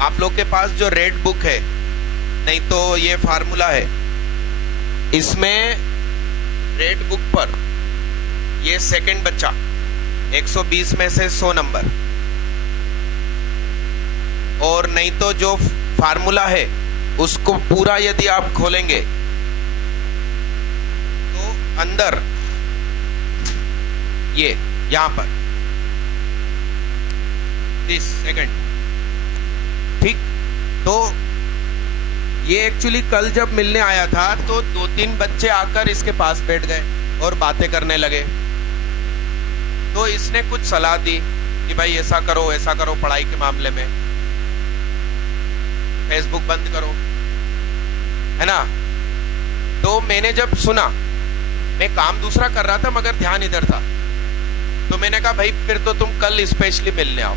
आप लोग के पास जो रेड बुक है, नहीं तो ये फार्मूला है, इसमें रेड बुक पर ये सेकंड बच्चा 120 में से 100 नंबर, और नहीं तो जो फार्मूला है उसको पूरा यदि आप खोलेंगे तो अंदर ये यहां पर 30 सेकंड, ठीक। तो ये एक्चुअली कल जब मिलने आया था तो 2-3 बच्चे आकर इसके पास बैठ गए और बातें करने लगे। तो इसने कुछ सलाह दी कि भाई ऐसा करो पढ़ाई के मामले में, फेसबुक बंद करो, है ना। तो मैंने जब सुना, मैं काम दूसरा कर रहा था मगर ध्यान इधर था, तो मैंने कहा भाई फिर तो तुम कल स्पेशली मिलने आओ।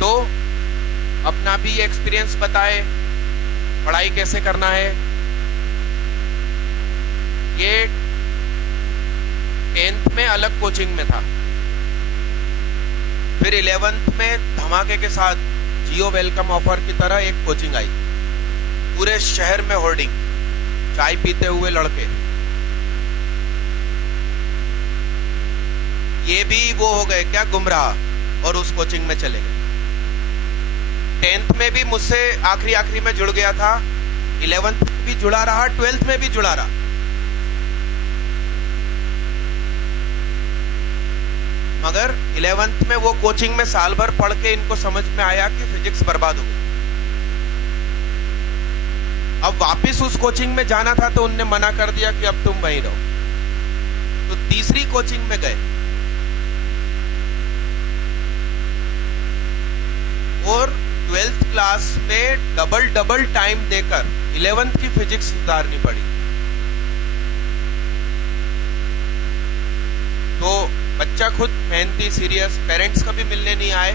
तो अपना भी एक्सपीरियंस बताए, पढ़ाई कैसे करना है। ये 10th में अलग कोचिंग में था, फिर 11th में धमाके के साथ जियो वेलकम ऑफर की तरह एक कोचिंग आई, पूरे शहर में होर्डिंग, चाय पीते हुए लड़के। ये भी वो हो गए क्या, गुमराह, और उस कोचिंग में चले गए। 10th में भी मुझसे आखिरी में जुड़ गया था, 11th में भी जुड़ा रहा, 12th में भी जुड़ा रहा। मगर 11th में वो कोचिंग में साल भर पढ़ के इनको समझ में आया कि फिजिक्स बर्बाद हो गई। अब वापस उस कोचिंग में जाना था तो उनने मना कर दिया कि अब तुम वहीं रहो। तो तीसरी कोचिंग में गए और 12th क्लास में डबल टाइम देकर 11th की फिजिक्स सुधारनी पड़ी। तो बच्चा खुद मेहनती, सीरियस, पेरेंट्स कभी मिलने नहीं आए।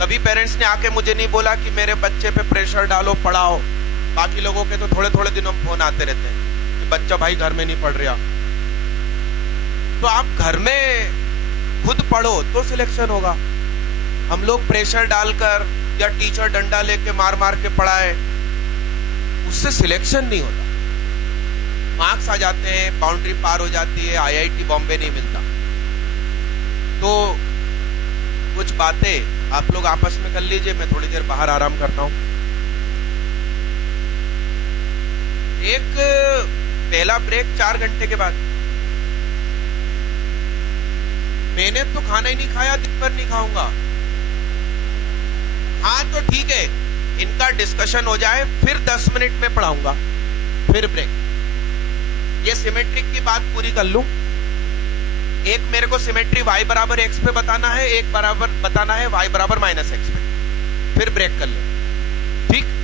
कभी पेरेंट्स ने आके मुझे नहीं बोला कि मेरे बच्चे पे प्रेशर डालो, पढ़ाओ। बाकी लोगों के तो थोड़े दिनों में फोन आते रहते हैं कि बच्चा भाई घर में नहीं पढ़ रहा। तो आप घर में खुद पढ़ो तो सिलेक्शन होगा। हम लोग प्रेशर डालकर या टीचर डंडा लेके मार के पढ़ाए, उससे सिलेक्शन नहीं होता। मार्क्स आ जाते हैं, बाउंड्री पार हो जाती है, आईआईटी बॉम्बे नहीं मिलता। तो कुछ बातें आप लोग आपस में कर लीजिए, मैं थोड़ी देर बाहर आराम करता हूं। एक पहला ब्रेक 4 घंटे के बाद। मैंने तो खाना ही नहीं खाया, दिन भर नहीं खाऊंगा। हाँ तो ठीक है, इनका डिस्कशन हो जाए, फिर 10 मिनट में पढ़ाऊंगा, फिर ब्रेक। ये सिमेट्रिक की बात पूरी कर लूं। एक मेरे को सिमेट्री y बराबर x पे बताना है, एक बराबर बताना है y बराबर -x पे, फिर ब्रेक कर ले, ठीक।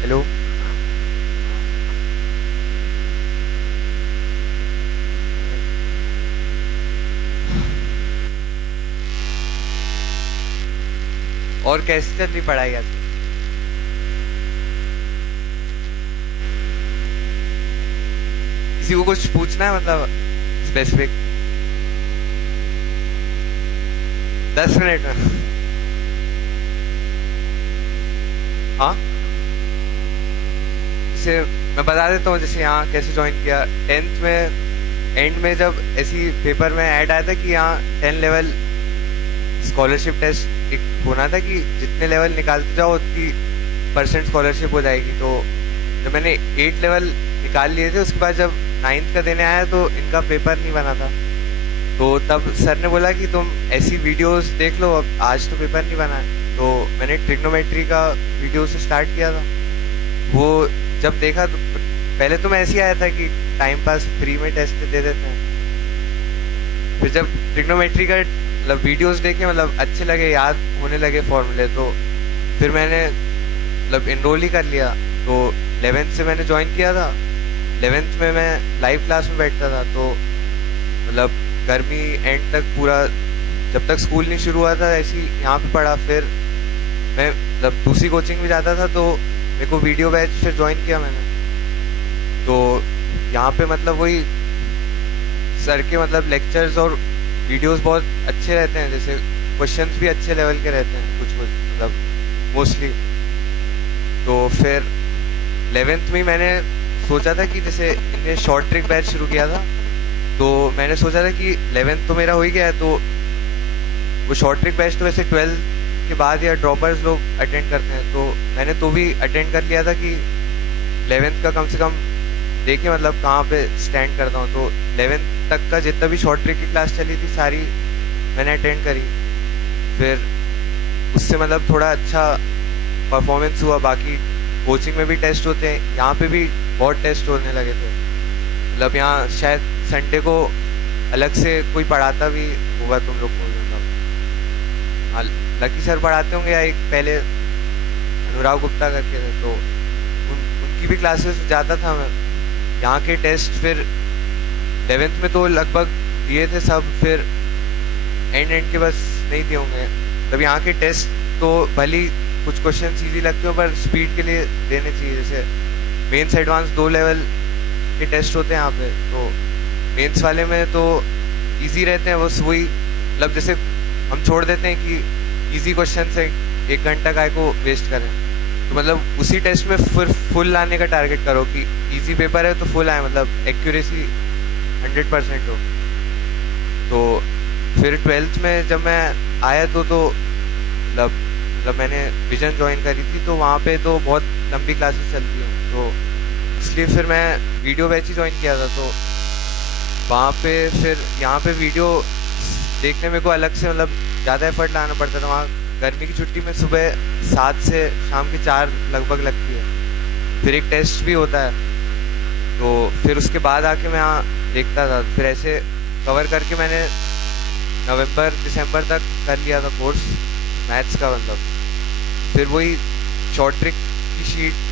हेलो, और कैसी चल रही पढ़ाई आज? किसी को कुछ पूछना है, मतलब स्पेसिफिक? 10 मिनट में? हाँ, जैसे मैं बता देता हूँ, जैसे यहाँ कैसे ज्वाइन किया। 10th में एंड में जब ऐसी पेपर में ऐड आया था कि यहाँ 10 लेवल स्कॉलरशिप टेस्ट एक होना था कि जितने लेवल निकालते जाओ उतनी % स्कॉलरशिप हो जाएगी। तो जब मैंने 8 लेवल निकाल लिए थे, उसके बाद जब 9th का देने आया तो इनका पेपर नहीं बना था। तो तब सर ने बोला कि तुम ऐसी वीडियोस देख लो, अब आज तो पेपर नहीं बना है। तो मैंने ट्रिग्नोमेट्री का वीडियो से स्टार्ट किया था। वो जब देखा तो पहले तो मैं ऐसे ही आया था कि टाइम पास, फ्री में टेस्ट दे देते हैं। फिर जब ट्रिग्नोमेट्री का मतलब वीडियोस देखे, मतलब अच्छे लगे, याद होने लगे फॉर्मूले, तो फिर मैंने मतलब इनरोल ही कर लिया। तो 11th से मैंने ज्वाइन किया था। 11th में मैं लाइव क्लास में बैठता था, तो मतलब गर्मी एंड तक पूरा जब तक स्कूल नहीं शुरू हुआ था ऐसे ही यहाँ पे पढ़ा। फिर मैं जब दूसरी कोचिंग में जाता था तो मेरे को वीडियो बैच फिर ज्वाइन किया मैंने। तो यहाँ पे मतलब वही सर के मतलब लेक्चर्स और वीडियोस बहुत अच्छे रहते हैं, जैसे क्वेश्चंस भी अच्छे लेवल के रहते हैं कुछ कुछ मतलब मोस्टली। तो फिर 11th में मैंने सोचा था कि जैसे इनने शॉर्ट ट्रिक बैच शुरू किया था, तो मैंने सोचा था कि 11th तो मेरा हो ही गया है, तो वो शॉर्ट ट्रिक बैच तो वैसे 12th के बाद या ड्रॉपर्स लोग अटेंड करते हैं, तो मैंने तो भी अटेंड कर लिया था कि 11th का कम से कम देखिए मतलब कहाँ पे स्टैंड करता हूँ। तो 11th तक का जितना भी शॉर्ट ट्रिक की क्लास चली थी सारी मैंने अटेंड करी। फिर उससे मतलब थोड़ा अच्छा परफॉर्मेंस हुआ। बाकी कोचिंग में भी टेस्ट होते हैं, यहाँ पे भी बहुत टेस्ट होने लगे थे। मतलब यहाँ शायद संडे को अलग से कोई पढ़ाता भी होगा तुम लोग को, मतलब हाँ लकी सर पढ़ाते होंगे या एक पहले अनुराग गुप्ता करके थे, तो उनकी भी क्लासेस जाता था मैं। यहाँ के टेस्ट फिर 11th में तो लगभग दिए थे सब, फिर एंड के बस नहीं दिए होंगे। तब यहाँ के टेस्ट तो भली कुछ क्वेश्चन इजी लगते हो पर स्पीड के लिए देने चाहिए। जैसे मेंस एडवांस 2 लेवल के टेस्ट होते हैं यहाँ पे, तो मेंस वाले में तो इजी रहते हैं बस वही, मतलब जैसे हम छोड़ देते हैं कि इजी क्वेश्चन से 1 घंटा काय को वेस्ट करें, तो मतलब उसी टेस्ट में फिर फुल लाने का टारगेट करो कि इजी पेपर है तो फुल आए, मतलब एक्यूरेसी 100% हो। तो फिर 12th में जब मैं आया तो मतलब मैंने विजन ज्वाइन करी थी, तो वहाँ पे तो बहुत लंबी क्लासेस चलती हैं, तो इसलिए फिर मैं वीडियो बैच ही ज्वाइन किया था। तो वहाँ पे फिर यहाँ पे वीडियो देखने में को अलग से मतलब ज़्यादा एफर्ट लाना पड़ता था। वहाँ गर्मी की छुट्टी में सुबह 7 से शाम के 4 लगभग लगती है, फिर एक टेस्ट भी होता है, तो फिर उसके बाद आके मैं यहाँ देखता था। फिर ऐसे कवर करके मैंने नवंबर दिसंबर तक कर लिया था कोर्स मैथ्स का, मतलब फिर वही शॉर्ट ट्रिक की शीट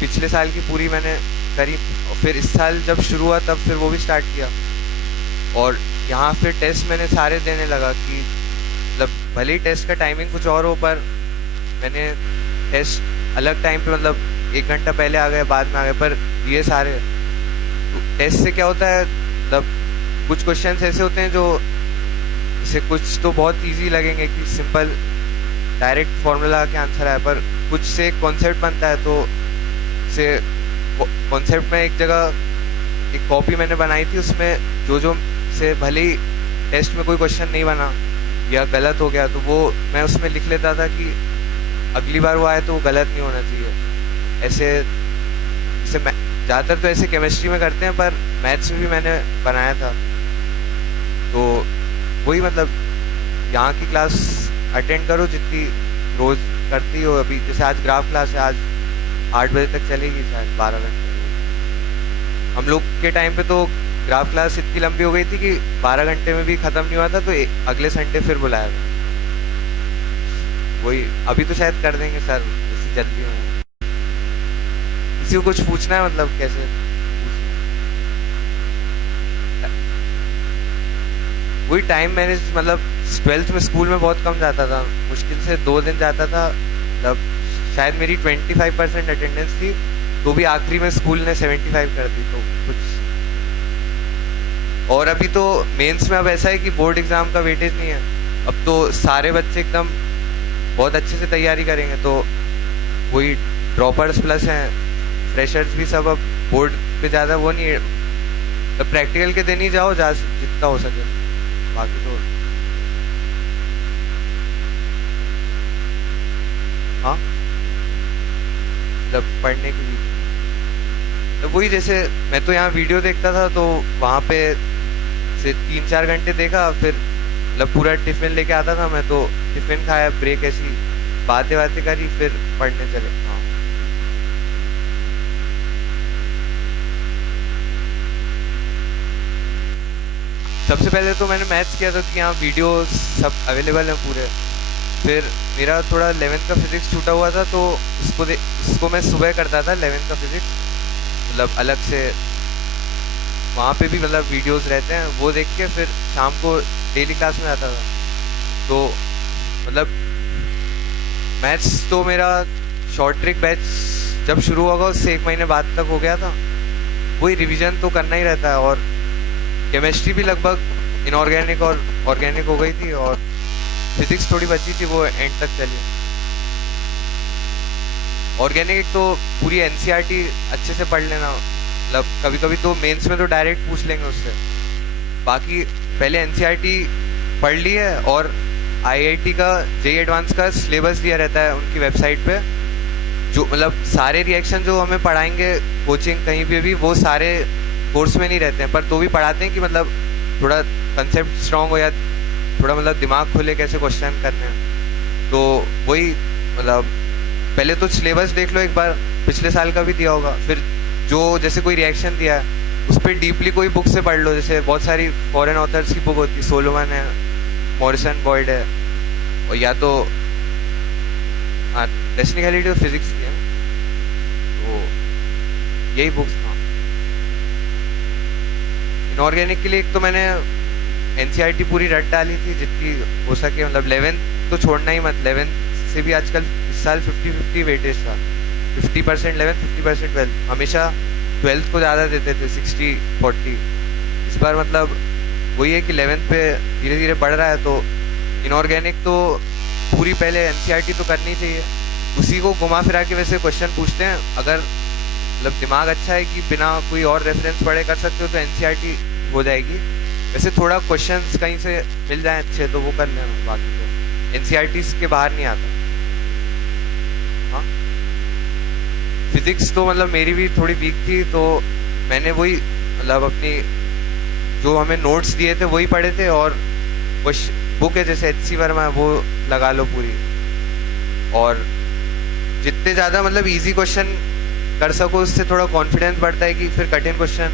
पिछले साल की पूरी मैंने करी, और फिर इस साल जब शुरू हुआ तब फिर वो भी स्टार्ट किया। और यहाँ फिर टेस्ट मैंने सारे देने लगा कि मतलब भले ही टेस्ट का टाइमिंग कुछ और हो, पर मैंने टेस्ट अलग टाइम पे मतलब 1 घंटा पहले आ गए बाद में आ गए, पर ये सारे तो टेस्ट से क्या होता है मतलब कुछ क्वेश्चंस ऐसे होते हैं जो जैसे कुछ तो बहुत इजी लगेंगे कि सिंपल डायरेक्ट फॉर्मूला के आंसर आए, पर कुछ से कॉन्सेप्ट बनता है, तो से कॉन्सेप्ट में एक जगह एक कॉपी मैंने बनाई थी, उसमें जो से भले ही टेस्ट में कोई क्वेश्चन नहीं बना या गलत हो गया तो वो मैं उसमें लिख लेता था कि अगली बार वो आए तो वो गलत नहीं होना चाहिए। ऐसे ज़्यादातर तो ऐसे केमिस्ट्री में करते हैं, पर मैथ्स में भी मैंने बनाया था। तो वही मतलब यहाँ की क्लास अटेंड करो जितनी रोज़ करती हो। अभी जैसे आज ग्राफ क्लास है, आज 8 बजे तक चलेगी शायद 12 घंटे। हम लोग के टाइम पे तो ग्राफ क्लास इतनी लंबी हो गई थी कि 12 घंटे में भी ख़त्म नहीं हुआ था, तो अगले संडे फिर बुलाया था। वही अभी तो शायद कर देंगे सर इसी जल्दी में। किसी को कुछ पूछना है मतलब कैसे वही टाइम मैनेज, मतलब 12th में स्कूल में बहुत कम जाता था, मुश्किल से 2 दिन जाता था, मतलब शायद मेरी 25% अटेंडेंस थी, तो भी आखिरी में स्कूल ने 75 कर दी, तो कुछ। और अभी तो मेंस में अब ऐसा है कि बोर्ड एग्जाम का वेटेज नहीं है, अब तो सारे बच्चे एकदम बहुत अच्छे से तैयारी करेंगे, तो वही ड्रॉपर्स प्लस हैं, फ्रेशर्स भी सब अब बोर्ड पे ज़्यादा वो नहीं है, तो प्रैक्टिकल के दिन ही जाओ जितना हो सके, बाकी तो हाँ मतलब पढ़ने के लिए तो वही जैसे मैं तो यहाँ वीडियो देखता था, तो वहाँ पे से 3-4 घंटे देखा, फिर मतलब पूरा टिफिन लेके आता था मैं, तो टिफिन खाया, ब्रेक ऐसी बातें करी, फिर पढ़ने चले। हाँ सबसे पहले तो मैंने मैथ्स किया था कि यहाँ वीडियो सब अवेलेबल हैं पूरे। फिर मेरा थोड़ा 11th का फिजिक्स छूटा हुआ था, तो उसको मैं सुबह करता था 11th का फिजिक्स, मतलब अलग से वहाँ पे भी मतलब वीडियोस रहते हैं, वो देख के फिर शाम को डेली क्लास में जाता था। तो मतलब मैथ्स तो मेरा शॉर्ट ट्रिक बैच जब शुरू होगा उससे 1 महीने बाद तक हो गया था। वही रिवीजन तो करना ही रहता है, और केमिस्ट्री भी लगभग इनऑर्गेनिक और ऑर्गेनिक हो गई थी, और फिजिक्स थोड़ी बची थी, वो एंड तक चली। ऑर्गेनिक एक तो पूरी एनसीईआरटी अच्छे से पढ़ लेना, मतलब कभी कभी तो मेंस में तो डायरेक्ट पूछ लेंगे उससे। बाकी पहले एनसीईआरटी पढ़ ली है, और आईआईटी का जेईई एडवांस का सिलेबस दिया रहता है उनकी वेबसाइट पे, जो मतलब सारे रिएक्शन जो हमें पढ़ाएंगे कोचिंग कहीं पे भी वो सारे कोर्स में नहीं रहते हैं, पर तो भी पढ़ाते हैं कि मतलब थोड़ा कंसेप्ट स्ट्रांग हो या थोड़ा मतलब दिमाग खुले कैसे क्वेश्चन करने हैं। तो वही मतलब पहले तो सिलेबस देख लो एक बार, पिछले साल का भी दिया होगा, फिर जो जैसे कोई रिएक्शन दिया है उस पर डीपली कोई बुक से पढ़ लो। जैसे बहुत सारी फॉरेन ऑथर्स की बुक होती है, सोलोमन है, मॉरिसन बॉयड है, और या तो हाँ टेक्निकलिटी ऑफ फिजिक्स की है, तो यही बुक्स। हाँ इनऑर्गेनिक के लिए एक तो मैंने एनसीईआरटी पूरी रट डाली थी जितनी हो सके, मतलब 11th तो छोड़ना ही मत। 11th से भी आजकल इस साल 50-50 वेटेज था, 50% 11th 50% 12th। हमेशा 12th को ज़्यादा देते थे 60-40। इस बार मतलब वही है कि 11th पे धीरे धीरे बढ़ रहा है, तो इनऑर्गेनिक तो पूरी पहले एनसीईआरटी तो करनी चाहिए, उसी को घुमा फिरा के वैसे क्वेश्चन पूछते हैं। अगर मतलब दिमाग अच्छा है कि बिना कोई और रेफरेंस पढ़े कर सकते हो तो एनसीईआरटी हो जाएगी। वैसे थोड़ा क्वेश्चंस कहीं से मिल जाए अच्छे तो वो कर लेना, बाकी तो एनसीईआरटी के बाहर नहीं आता। हाँ फिजिक्स तो मतलब मेरी भी थोड़ी वीक थी, तो मैंने वही मतलब अपनी जो हमें नोट्स दिए थे वही पढ़े थे, और बुक है जैसे HC वर्मा है वो लगा लो पूरी, और जितने ज़्यादा मतलब इजी क्वेश्चन कर सको उससे थोड़ा कॉन्फिडेंस बढ़ता है कि फिर कठिन क्वेश्चन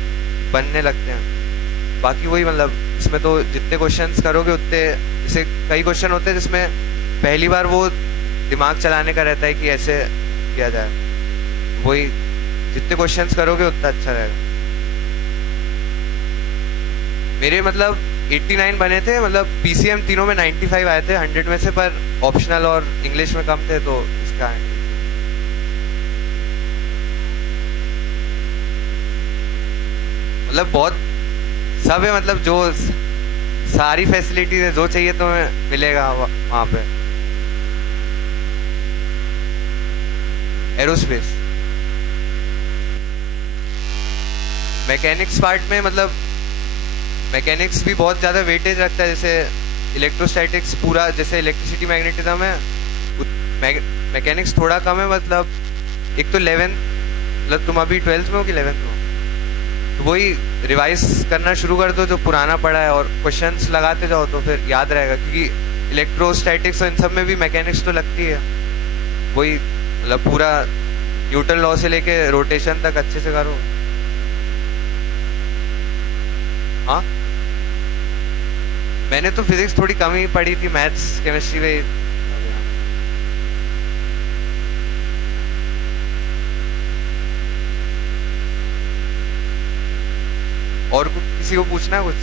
बनने लगते हैं। बाकी वही मतलब इसमें तो जितने क्वेश्चंस करोगे उतने, जैसे कई क्वेश्चन होते हैं जिसमें पहली बार वो दिमाग चलाने का रहता है कि ऐसे किया जाए, वही जितने क्वेश्चंस करोगे उतना अच्छा रहेगा। मेरे मतलब 89 बने थे, मतलब पीसीएम तीनों में 95 आए थे 100 में से, पर ऑप्शनल और इंग्लिश में कम थे तो इसका है। मतलब बहुत सब है, मतलब जो सारी फैसिलिटीज है जो चाहिए तुम्हें मिलेगा वहां पे। एरोस्पेस मैकेनिक्स पार्ट में मतलब मैकेनिक्स भी बहुत ज़्यादा वेटेज रखता है, जैसे इलेक्ट्रोस्टैटिक्स पूरा, जैसे इलेक्ट्रिसिटी मैग्नेटिज्म है, मैकेनिक्स थोड़ा कम है। मतलब एक तो 11th मतलब तुम अभी 12th में हो कि 11th में हो, तो वही रिवाइज करना शुरू कर दो जो पुराना पड़ा है, और क्वेश्चंस लगाते जाओ तो फिर याद रहेगा, क्योंकि इलेक्ट्रोस्टैटिक्स और इन सब में भी मैकेनिक्स तो लगती है। वही मतलब पूरा न्यूटन लॉ से लेके रोटेशन तक अच्छे से करो। हाँ मैंने तो फिजिक्स थोड़ी कम ही पढ़ी थी, मैथ्स केमिस्ट्री में। और किसी को पूछना है कुछ?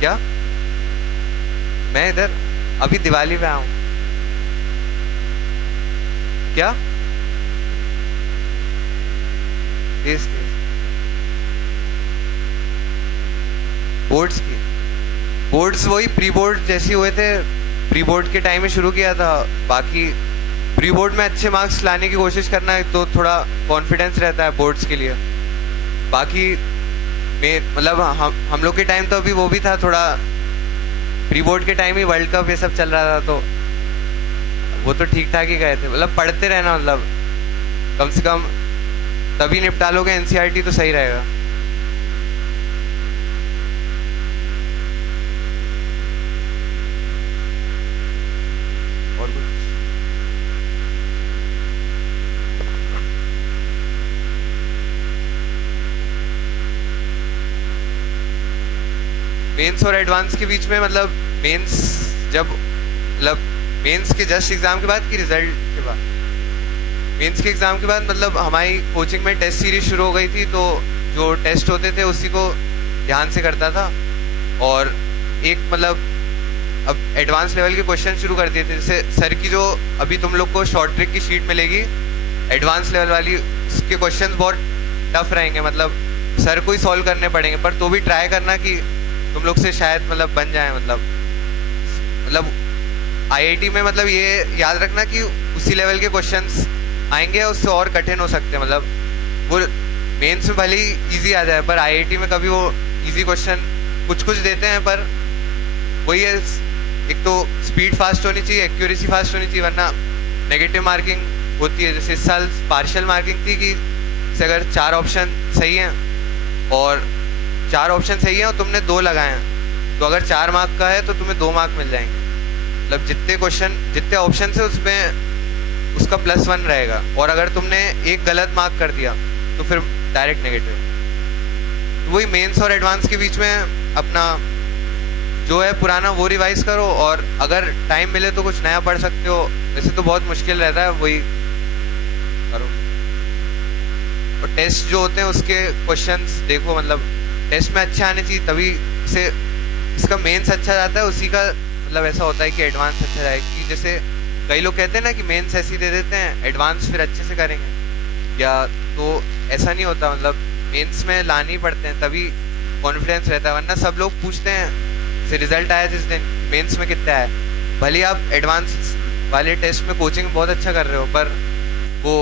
क्या? मैं इधर अभी दिवाली पे आया हूं। क्या? यस बोर्ड्स की, बोर्ड्स वही प्री बोर्ड जैसे हुए थे, प्री बोर्ड के टाइम में शुरू किया था। बाकी प्री बोर्ड में अच्छे मार्क्स लाने की कोशिश करना है तो थोड़ा कॉन्फिडेंस रहता है बोर्ड्स के लिए। बाकी में मतलब हम लोग के टाइम तो अभी वो भी था थोड़ा, प्री बोर्ड के टाइम ही वर्ल्ड कप ये सब चल रहा था, तो वो तो ठीक ठाक ही गए थे। मतलब पढ़ते रहना, मतलब कम से कम तभी निपटा लोगे एनसीईआरटी तो सही रहेगा। और कुछ? मेंस और एडवांस के बीच में मतलब मेंस जब मतलब मेंस के जस्ट एग्जाम के बाद कि रिजल्ट के बाद? मेंस के एग्ज़ाम के बाद मतलब हमारी कोचिंग में टेस्ट सीरीज शुरू हो गई थी, तो जो टेस्ट होते थे उसी को ध्यान से करता था। और एक मतलब अब एडवांस लेवल के क्वेश्चन शुरू कर दिए थे। जैसे सर की जो अभी तुम लोग को शॉर्ट ट्रिक की शीट मिलेगी एडवांस लेवल वाली, उसके क्वेश्चंस बहुत टफ रहेंगे, मतलब सर को ही सॉल्व करने पड़ेंगे, पर तो भी ट्राई करना कि तुम लोग से शायद मतलब बन जाए। मतलब आईआईटी में मतलब ये याद रखना कि उसी लेवल के क्वेश्चंस आएंगे, उससे और कठिन हो सकते हैं। मतलब वो मेंस में भले ही ईजी आ जाए, पर आईआईटी में कभी वो ईजी क्वेश्चन कुछ कुछ देते हैं, पर वही है, एक तो स्पीड फास्ट होनी चाहिए, एक्यूरेसी फास्ट होनी चाहिए, वरना नेगेटिव मार्किंग होती है। जैसे इस साल पार्शियल मार्किंग थी कि से अगर 4 ऑप्शन सही हैं और 4 ऑप्शन सही हैं और तुमने 2 लगाए हैं, तो अगर 4 मार्क का है तो तुम्हें 2 मार्क मिल जाएंगे। मतलब जितने ऑप्शन है उसमें उसका +1 रहेगा, और अगर तुमने एक गलत मार्क कर दिया तो फिर डायरेक्ट नेगेटिव। तो वही मेंस और एडवांस के बीच में अपना जो है पुराना वो रिवाइज करो, और अगर टाइम मिले तो कुछ नया पढ़ सकते हो। वैसे तो बहुत मुश्किल रहता है, वही करो। और टेस्ट जो होते हैं उसके क्वेश्चंस देखो, मतलब टेस्ट में अच्छे आने चाहिए, तभी से इसका मेंस अच्छा जाता है, उसी का मतलब ऐसा होता है कि एडवांस अच्छा जाए। कि जैसे कई लोग कहते हैं ना कि मेंस ऐसे ही दे देते हैं, एडवांस फिर अच्छे से करेंगे, या तो ऐसा नहीं होता। मतलब मेंस में लाने ही पड़ते हैं, तभी कॉन्फिडेंस रहता है। वरना सब लोग पूछते हैं, से रिजल्ट आया जिस दिन मेंस में कितना है, भले ही आप एडवांस वाले टेस्ट में कोचिंग बहुत अच्छा कर रहे हो, पर वो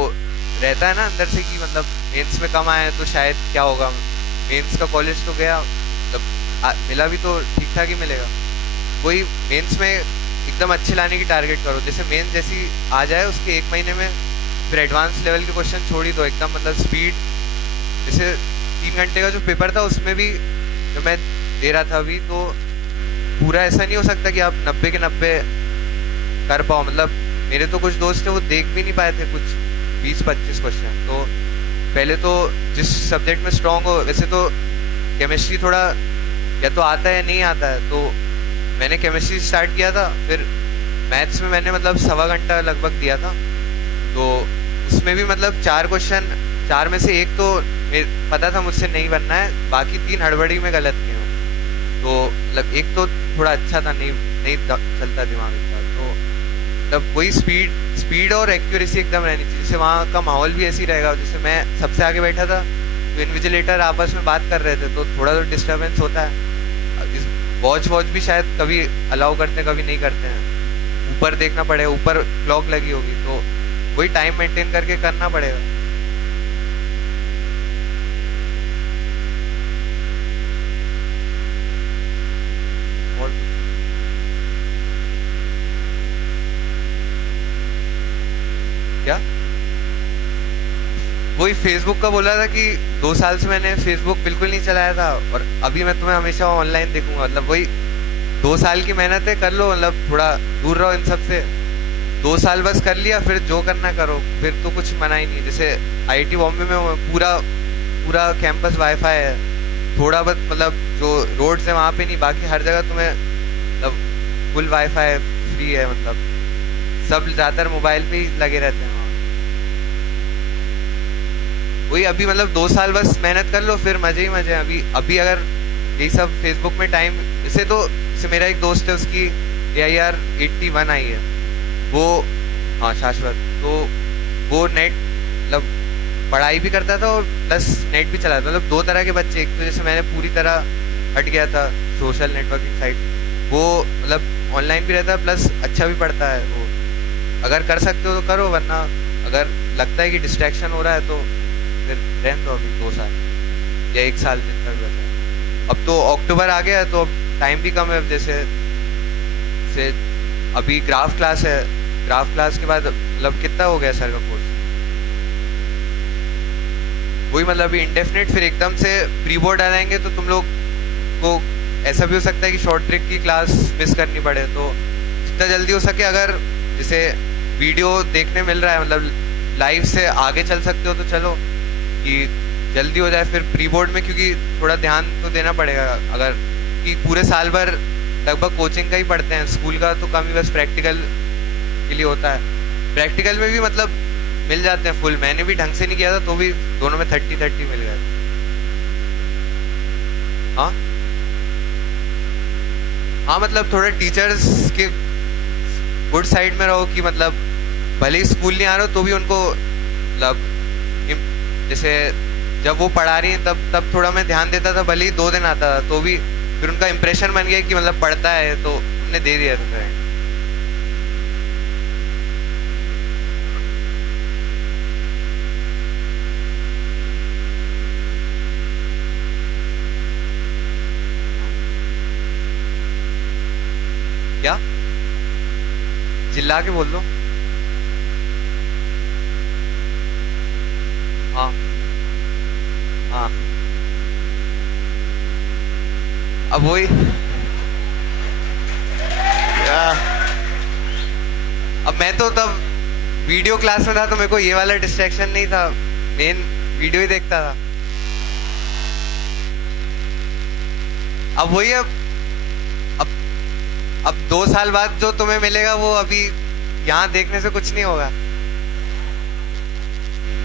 रहता है ना अंदर से कि मतलब मेंस में कम आए हैं तो शायद क्या होगा। मेंस का कॉलेज तो गया, मतलब मिला भी तो ठीक ठाक ही मिलेगा। वही मेंस में एकदम अच्छे लाने की टारगेट करो। जैसे मेंस जैसी आ जाए उसके 1 महीने में फिर एडवांस लेवल के क्वेश्चन छोड़ ही दो एकदम, मतलब स्पीड। जैसे 3 घंटे का जो पेपर था उसमें भी जो मैं दे रहा था अभी, तो पूरा ऐसा नहीं हो सकता कि आप 90 के 90 कर पाओ। मतलब मेरे तो कुछ दोस्त थे वो देख भी नहीं पाए थे कुछ 20-25 क्वेश्चन। तो पहले तो जिस सब्जेक्ट में स्ट्रांग हो, वैसे तो केमिस्ट्री थोड़ा या तो आता है या नहीं आता है, तो मैंने केमिस्ट्री स्टार्ट किया था, फिर मैथ्स में मैंने मतलब 1.25 घंटा लगभग दिया था। तो उसमें भी मतलब 4 क्वेश्चन, 4 में से एक तो पता था मुझसे नहीं बनना है, बाकी 3 हड़बड़ी में गलत किए हूँ। तो मतलब एक तो थोड़ा अच्छा था, नहीं चलता दिमाग का। तो मतलब वही स्पीड और एक्यूरेसी एकदम रहनी चाहिए। जैसे वहाँ का माहौल भी ऐसी रहेगा, जैसे मैं सबसे आगे बैठा था तो इन्विजिलेटर आपस में बात कर रहे थे, तो थोड़ा तो डिस्टर्बेंस होता है। वॉच भी शायद कभी अलाउ करते हैं, कभी नहीं करते हैं। ऊपर देखना पड़ेगा, ऊपर क्लॉक लगी होगी, तो वही टाइम मेंटेन करके करना पड़ेगा। और क्या वही फेसबुक का बोला था कि 2 साल से मैंने फेसबुक बिल्कुल नहीं चलाया था, और अभी मैं तुम्हें हमेशा ऑनलाइन देखूंगा। मतलब वही 2 साल की मेहनत है, कर लो, मतलब थोड़ा दूर रहो इन सब से। 2 साल बस कर लिया, फिर जो करना करो, फिर तो कुछ मना ही नहीं। जैसे आईआईटी बॉम्बे में पूरा कैंपस वाईफाई है, थोड़ा बहुत मतलब जो रोड्स है वहाँ पे नहीं, बाकी हर जगह तुम्हें मतलब फुल वाईफाई फ्री है। मतलब सब ज़्यादातर मोबाइल पे ही लगे रहते हैं। वही अभी मतलब 2 साल बस मेहनत कर लो, फिर मजे ही मजे। अभी अगर यही सब फेसबुक में टाइम, जैसे मेरा एक दोस्त है, उसकी AIR 81 आई है, वो हाँ शाश्वत, तो वो नेट मतलब पढ़ाई भी करता था और प्लस नेट भी चलाता था। मतलब 2 तरह के बच्चे, एक तो जैसे मैंने पूरी तरह हट गया था सोशल नेटवर्किंग साइट, वो मतलब ऑनलाइन भी रहता है प्लस अच्छा भी पढ़ता है। वो अगर कर सकते हो तो करो, वरना अगर लगता है कि डिस्ट्रैक्शन हो रहा है तो फिर रहने दो अभी 2 साल या 1 साल जितना भी बचा है। अब तो अक्टूबर आ गया है, तो अब टाइम भी कम है। जैसे अभी ग्राफ क्लास है, ग्राफ क्लास के बाद मतलब कितना हो गया सर का कोर्स, वही मतलब अभी इंडेफिनिट, फिर एकदम से प्री बोर्ड आ जाएंगे तो तुम लोग को ऐसा भी हो सकता है कि शॉर्ट ट्रिक की क्लास मिस करनी पड़े। तो जितना जल्दी हो सके, अगर जैसे वीडियो देखने मिल रहा है, मतलब लाइव से आगे चल सकते हो तो चलो, कि जल्दी हो जाए फिर प्री बोर्ड में, क्योंकि थोड़ा ध्यान तो देना पड़ेगा। अगर कि पूरे साल भर लगभग कोचिंग का ही पढ़ते हैं, स्कूल का तो कम ही, बस प्रैक्टिकल के लिए होता है। प्रैक्टिकल में भी मतलब मिल जाते हैं फुल। मैंने भी ढंग से नहीं किया था तो भी दोनों में 30-30 मिल गए। हाँ हाँ, मतलब थोड़ा टीचर्स के गुड साइड में रहो कि मतलब भले ही स्कूल नहीं आ रहे हो तो भी उनको मतलब जैसे जब वो पढ़ा रही हैं तब थोड़ा मैं ध्यान देता था, भले ही 2 दिन आता था तो भी फिर उनका इंप्रेशन बन गया कि मतलब पढ़ता है तो उन्होंने दे दिया था। क्या चिल्ला के बोल दो। हाँ हाँ, अब वही अब मैं तो तब वीडियो क्लास में था तो मेरे को ये वाला डिस्ट्रैक्शन नहीं था, मेन वीडियो ही देखता था। अब वही अब 2 साल बाद जो तुम्हें मिलेगा वो अभी यहाँ देखने से कुछ नहीं होगा,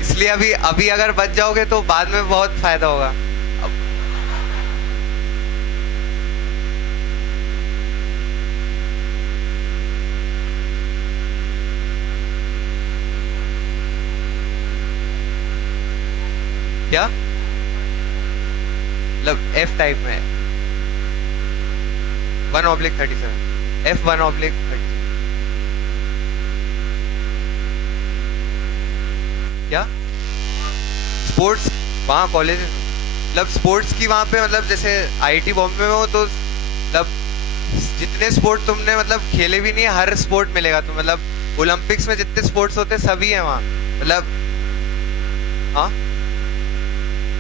इसलिए अभी अगर बच जाओगे तो बाद में बहुत फायदा होगा। क्या मतलब F टाइप में 1/37 F1/37 क्या स्पोर्ट्स वहाँ कॉलेज मतलब स्पोर्ट्स की वहाँ पे मतलब जैसे IIT बॉम्बे में हो तो मतलब जितने स्पोर्ट तुमने मतलब खेले भी नहीं, हर स्पोर्ट मिलेगा तो मतलब ओलंपिक्स में जितने स्पोर्ट्स होते सभी हैं वहाँ मतलब। हाँ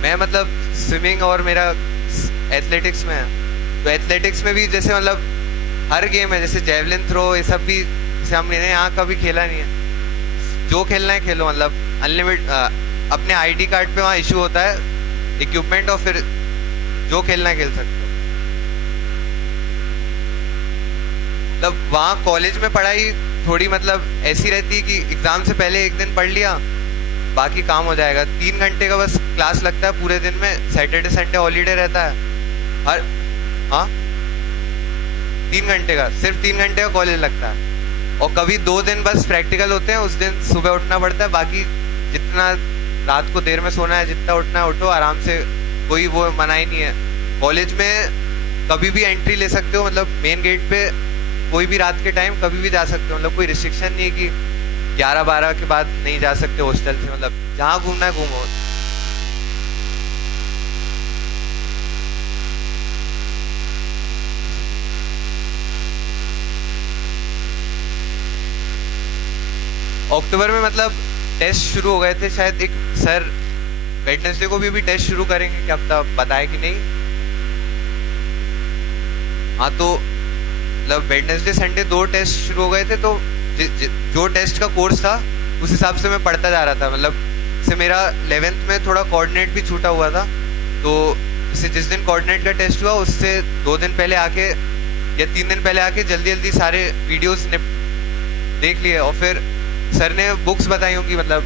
मैं मतलब स्विमिंग और मेरा एथलेटिक्स में है, तो एथलेटिक्स में भी जैसे मतलब हर गेम है, जैसे जेवलिन थ्रो ये सब भी, जैसे हमने यहाँ कभी खेला नहीं है, जो खेलना है खेलो मतलब अनलिमिटेड। अपने ID कार्ड पे वहाँ इशू होता है इक्विपमेंट और फिर जो खेलना है खेल सकते हो। मतलब वहाँ कॉलेज में पढ़ाई थोड़ी मतलब ऐसी रहती है कि एग्जाम से पहले 1 दिन पढ़ लिया बाकी काम हो जाएगा। 3 घंटे का बस क्लास लगता है पूरे दिन में, सैटरडे संडे हॉलीडे रहता है हर। हाँ 3 घंटे का, सिर्फ 3 घंटे का कॉलेज लगता है और कभी 2 दिन बस प्रैक्टिकल होते हैं, उस दिन सुबह उठना पड़ता है। बाकी जितना रात को देर में सोना है, जितना उठना है उठो आराम से, कोई वो मना ही नहीं है। कॉलेज में कभी भी एंट्री ले सकते हो, मतलब मेन गेट पे कोई भी रात के टाइम कभी भी जा सकते हो, मतलब कोई रिस्ट्रिक्शन नहीं है कि 11-12 के बाद नहीं जा सकते हॉस्टल से, मतलब जहाँ घूमना है घूमो। अक्टूबर में मतलब टेस्ट शुरू हो गए थे शायद, एक सर वेडनेसडे को भी अभी टेस्ट शुरू करेंगे, क्या पता बताया कि नहीं। हाँ तो मतलब वेडनेसडे संडे 2 टेस्ट शुरू हो गए थे, तो जो टेस्ट का कोर्स था उस हिसाब से मैं पढ़ता जा रहा था। मतलब जैसे मेरा 11th में थोड़ा कोऑर्डिनेट भी छूटा हुआ था, तो जैसे जिस दिन कोऑर्डिनेट का टेस्ट हुआ उससे 2 दिन पहले आके या 3 दिन पहले आके जल्दी जल्दी सारे वीडियोस देख लिए। और फिर सर ने बुक्स बताई होंगी, मतलब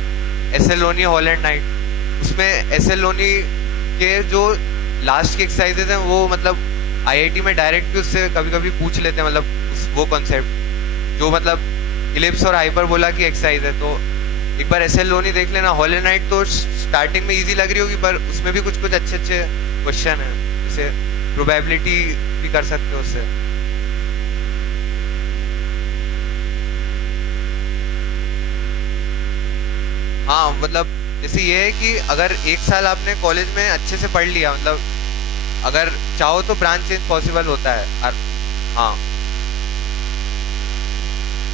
एस.एल. लोनी हॉलैंड नाइट, उसमें एस.एल. लोनी के जो लास्ट की एक्सरसाइजेज हैं वो मतलब IIT में डायरेक्ट भी उससे कभी कभी पूछ लेते हैं, मतलब वो कॉन्सेप्ट जो मतलब इलिप्स और हाइपरबोला की एक्सरसाइज है। तो एक बार एस.एल. लोनी देख लेना। हॉलैंड नाइट तो स्टार्टिंग में इजी लग रही होगी, पर उसमें भी कुछ कुछ अच्छे अच्छे क्वेश्चन हैं, जैसे प्रोबेबिलिटी भी कर सकते हो उससे। हाँ मतलब जैसे ये है कि अगर 1 साल आपने कॉलेज में अच्छे से पढ़ लिया, मतलब अगर चाहो तो ब्रांच चेंज पॉसिबल होता है। हाँ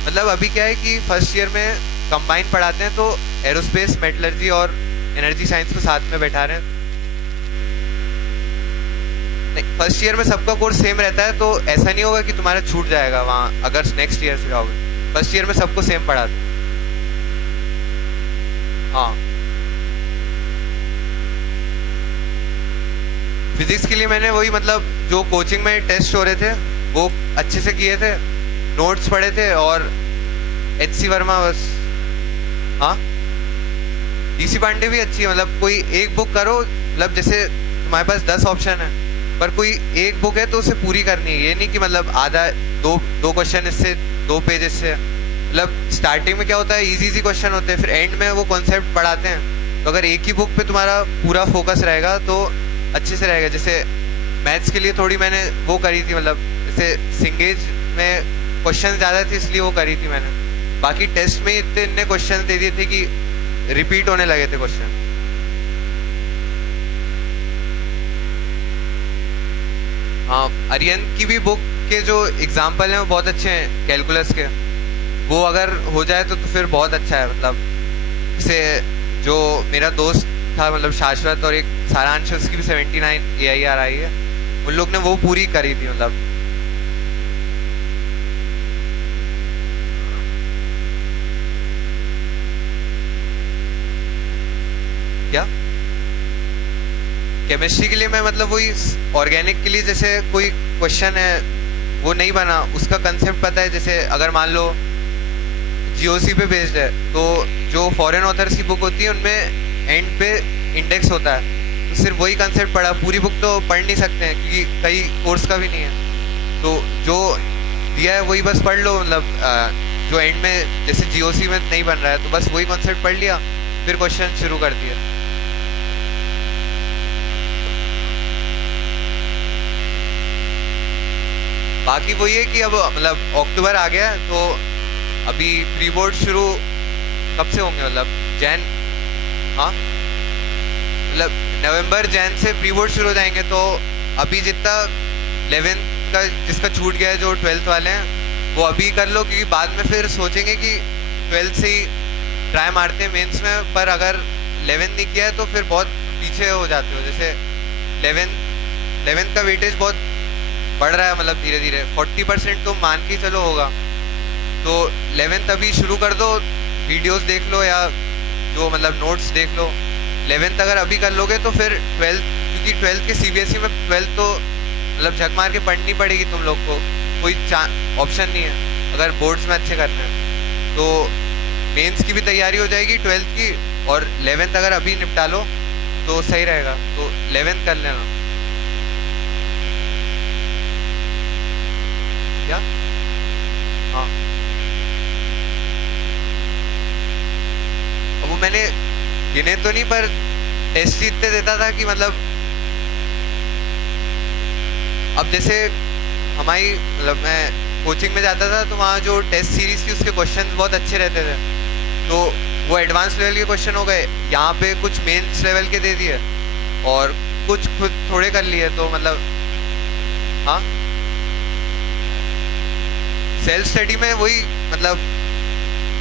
मतलब अभी क्या है कि फर्स्ट ईयर में कंबाइन पढ़ाते हैं, तो एरोस्पेस, मेटलर्जी और एनर्जी साइंस को साथ में बैठा रहे हैं। नहीं, फर्स्ट ईयर में सबका कोर्स सेम रहता है, तो ऐसा नहीं होगा कि तुम्हारा छूट जाएगा वहाँ अगर नेक्स्ट ईयर से जाओगे। फर्स्ट ईयर में सबको सेम पढ़ाते हैं। हाँ फिजिक्स के लिए मैंने वही मतलब जो कोचिंग में टेस्ट हो रहे थे वो अच्छे से किए थे, नोट्स पढ़े थे और HC वर्मा बस। हाँ डीसी पांडे भी अच्छी है, मतलब कोई एक बुक करो, मतलब जैसे तुम्हारे पास 10 ऑप्शन है पर कोई एक बुक है तो उसे पूरी करनी है, ये नहीं कि मतलब आधा दो क्वेश्चन इससे 2 पेज इससे, मतलब स्टार्टिंग में क्या होता है इजी क्वेश्चन होते हैं, फिर एंड में वो कॉन्सेप्ट पढ़ाते हैं, तो अगर एक ही बुक पे तुम्हारा पूरा फोकस रहेगा तो अच्छे से रहेगा। जैसे मैथ्स के लिए थोड़ी मैंने वो करी थी, मतलब जैसे सिंगेज में क्वेश्चन ज़्यादा थे इसलिए वो करी थी मैंने, बाकी टेस्ट में इतने क्वेश्चन दे दिए थे कि रिपीट होने लगे थे क्वेश्चन। हाँ, आर्यन की भी बुक के जो एग्जाम्पल हैं वो बहुत अच्छे हैं कैलकुलस के, वो अगर हो जाए तो फिर बहुत अच्छा है। मतलब जैसे जो मेरा दोस्त था मतलब शाश्वत और एक सारांश, उसकी भी 79 AIR आई है, उन लोग ने वो पूरी करी थी। मतलब क्या केमिस्ट्री के लिए मैं मतलब वही ऑर्गेनिक के लिए जैसे कोई क्वेश्चन है वो नहीं बना, उसका कंसेप्ट पता है, जैसे अगर मान लो जीओसी पे बेस्ड है तो जो फॉरेन ऑथर्स की बुक होती है उनमें एंड पे इंडेक्स होता है, तो सिर्फ वही कंसेप्ट पढ़ा, पूरी बुक तो पढ़ नहीं सकते हैं क्योंकि कई कोर्स का भी नहीं है, तो जो दिया है वही बस पढ़ लो। मतलब जो एंड में जैसे जीओसी में नहीं बन रहा है तो बस वही कॉन्सेप्ट पढ़ लिया, फिर क्वेश्चन शुरू कर दिया। बाकी वही है कि अब मतलब अक्टूबर आ गया तो अभी प्री बोर्ड शुरू कब से होंगे, मतलब जैन, हाँ मतलब नवंबर जैन से प्री बोर्ड शुरू हो जाएंगे, तो अभी जितना 11th का जिसका छूट गया है जो 12th वाले हैं वो अभी कर लो, क्योंकि बाद में फिर सोचेंगे कि 12th से ही ट्राई मारते हैं मेंस में, पर अगर 11th नहीं किया है तो फिर बहुत पीछे हो जाते हो। जैसे 11th का वेटेज बहुत बढ़ रहा है, मतलब धीरे धीरे 40% तो मान के चलो होगा, तो 11th अभी शुरू कर दो, वीडियोस देख लो या जो मतलब नोट्स देख लो। 11th अगर अभी कर लोगे तो फिर 12th, क्योंकि 12th के CBSE में 12th तो मतलब झक मार के पढ़नी पड़ेगी तुम लोग को, कोई ऑप्शन नहीं है अगर बोर्ड्स में अच्छे करना है, तो मेंस की भी तैयारी हो जाएगी 12th की, और 11th अगर अभी निपटा लो तो सही रहेगा, तो 11th कर लेना। क्या? हाँ, अब वो मैंने गिने तो नहीं, पर टेस्ट ही इतने देता था कि मतलब अब जैसे हमारी मतलब मैं कोचिंग में जाता था तो वहाँ जो टेस्ट सीरीज थी उसके क्वेश्चन बहुत अच्छे रहते थे, तो वो एडवांस लेवल के क्वेश्चन हो गए, यहाँ पे कुछ मेंस लेवल के दे दिए और कुछ खुद थोड़े कर लिए, तो मतलब हाँ सेल्फ स्टडी में वही मतलब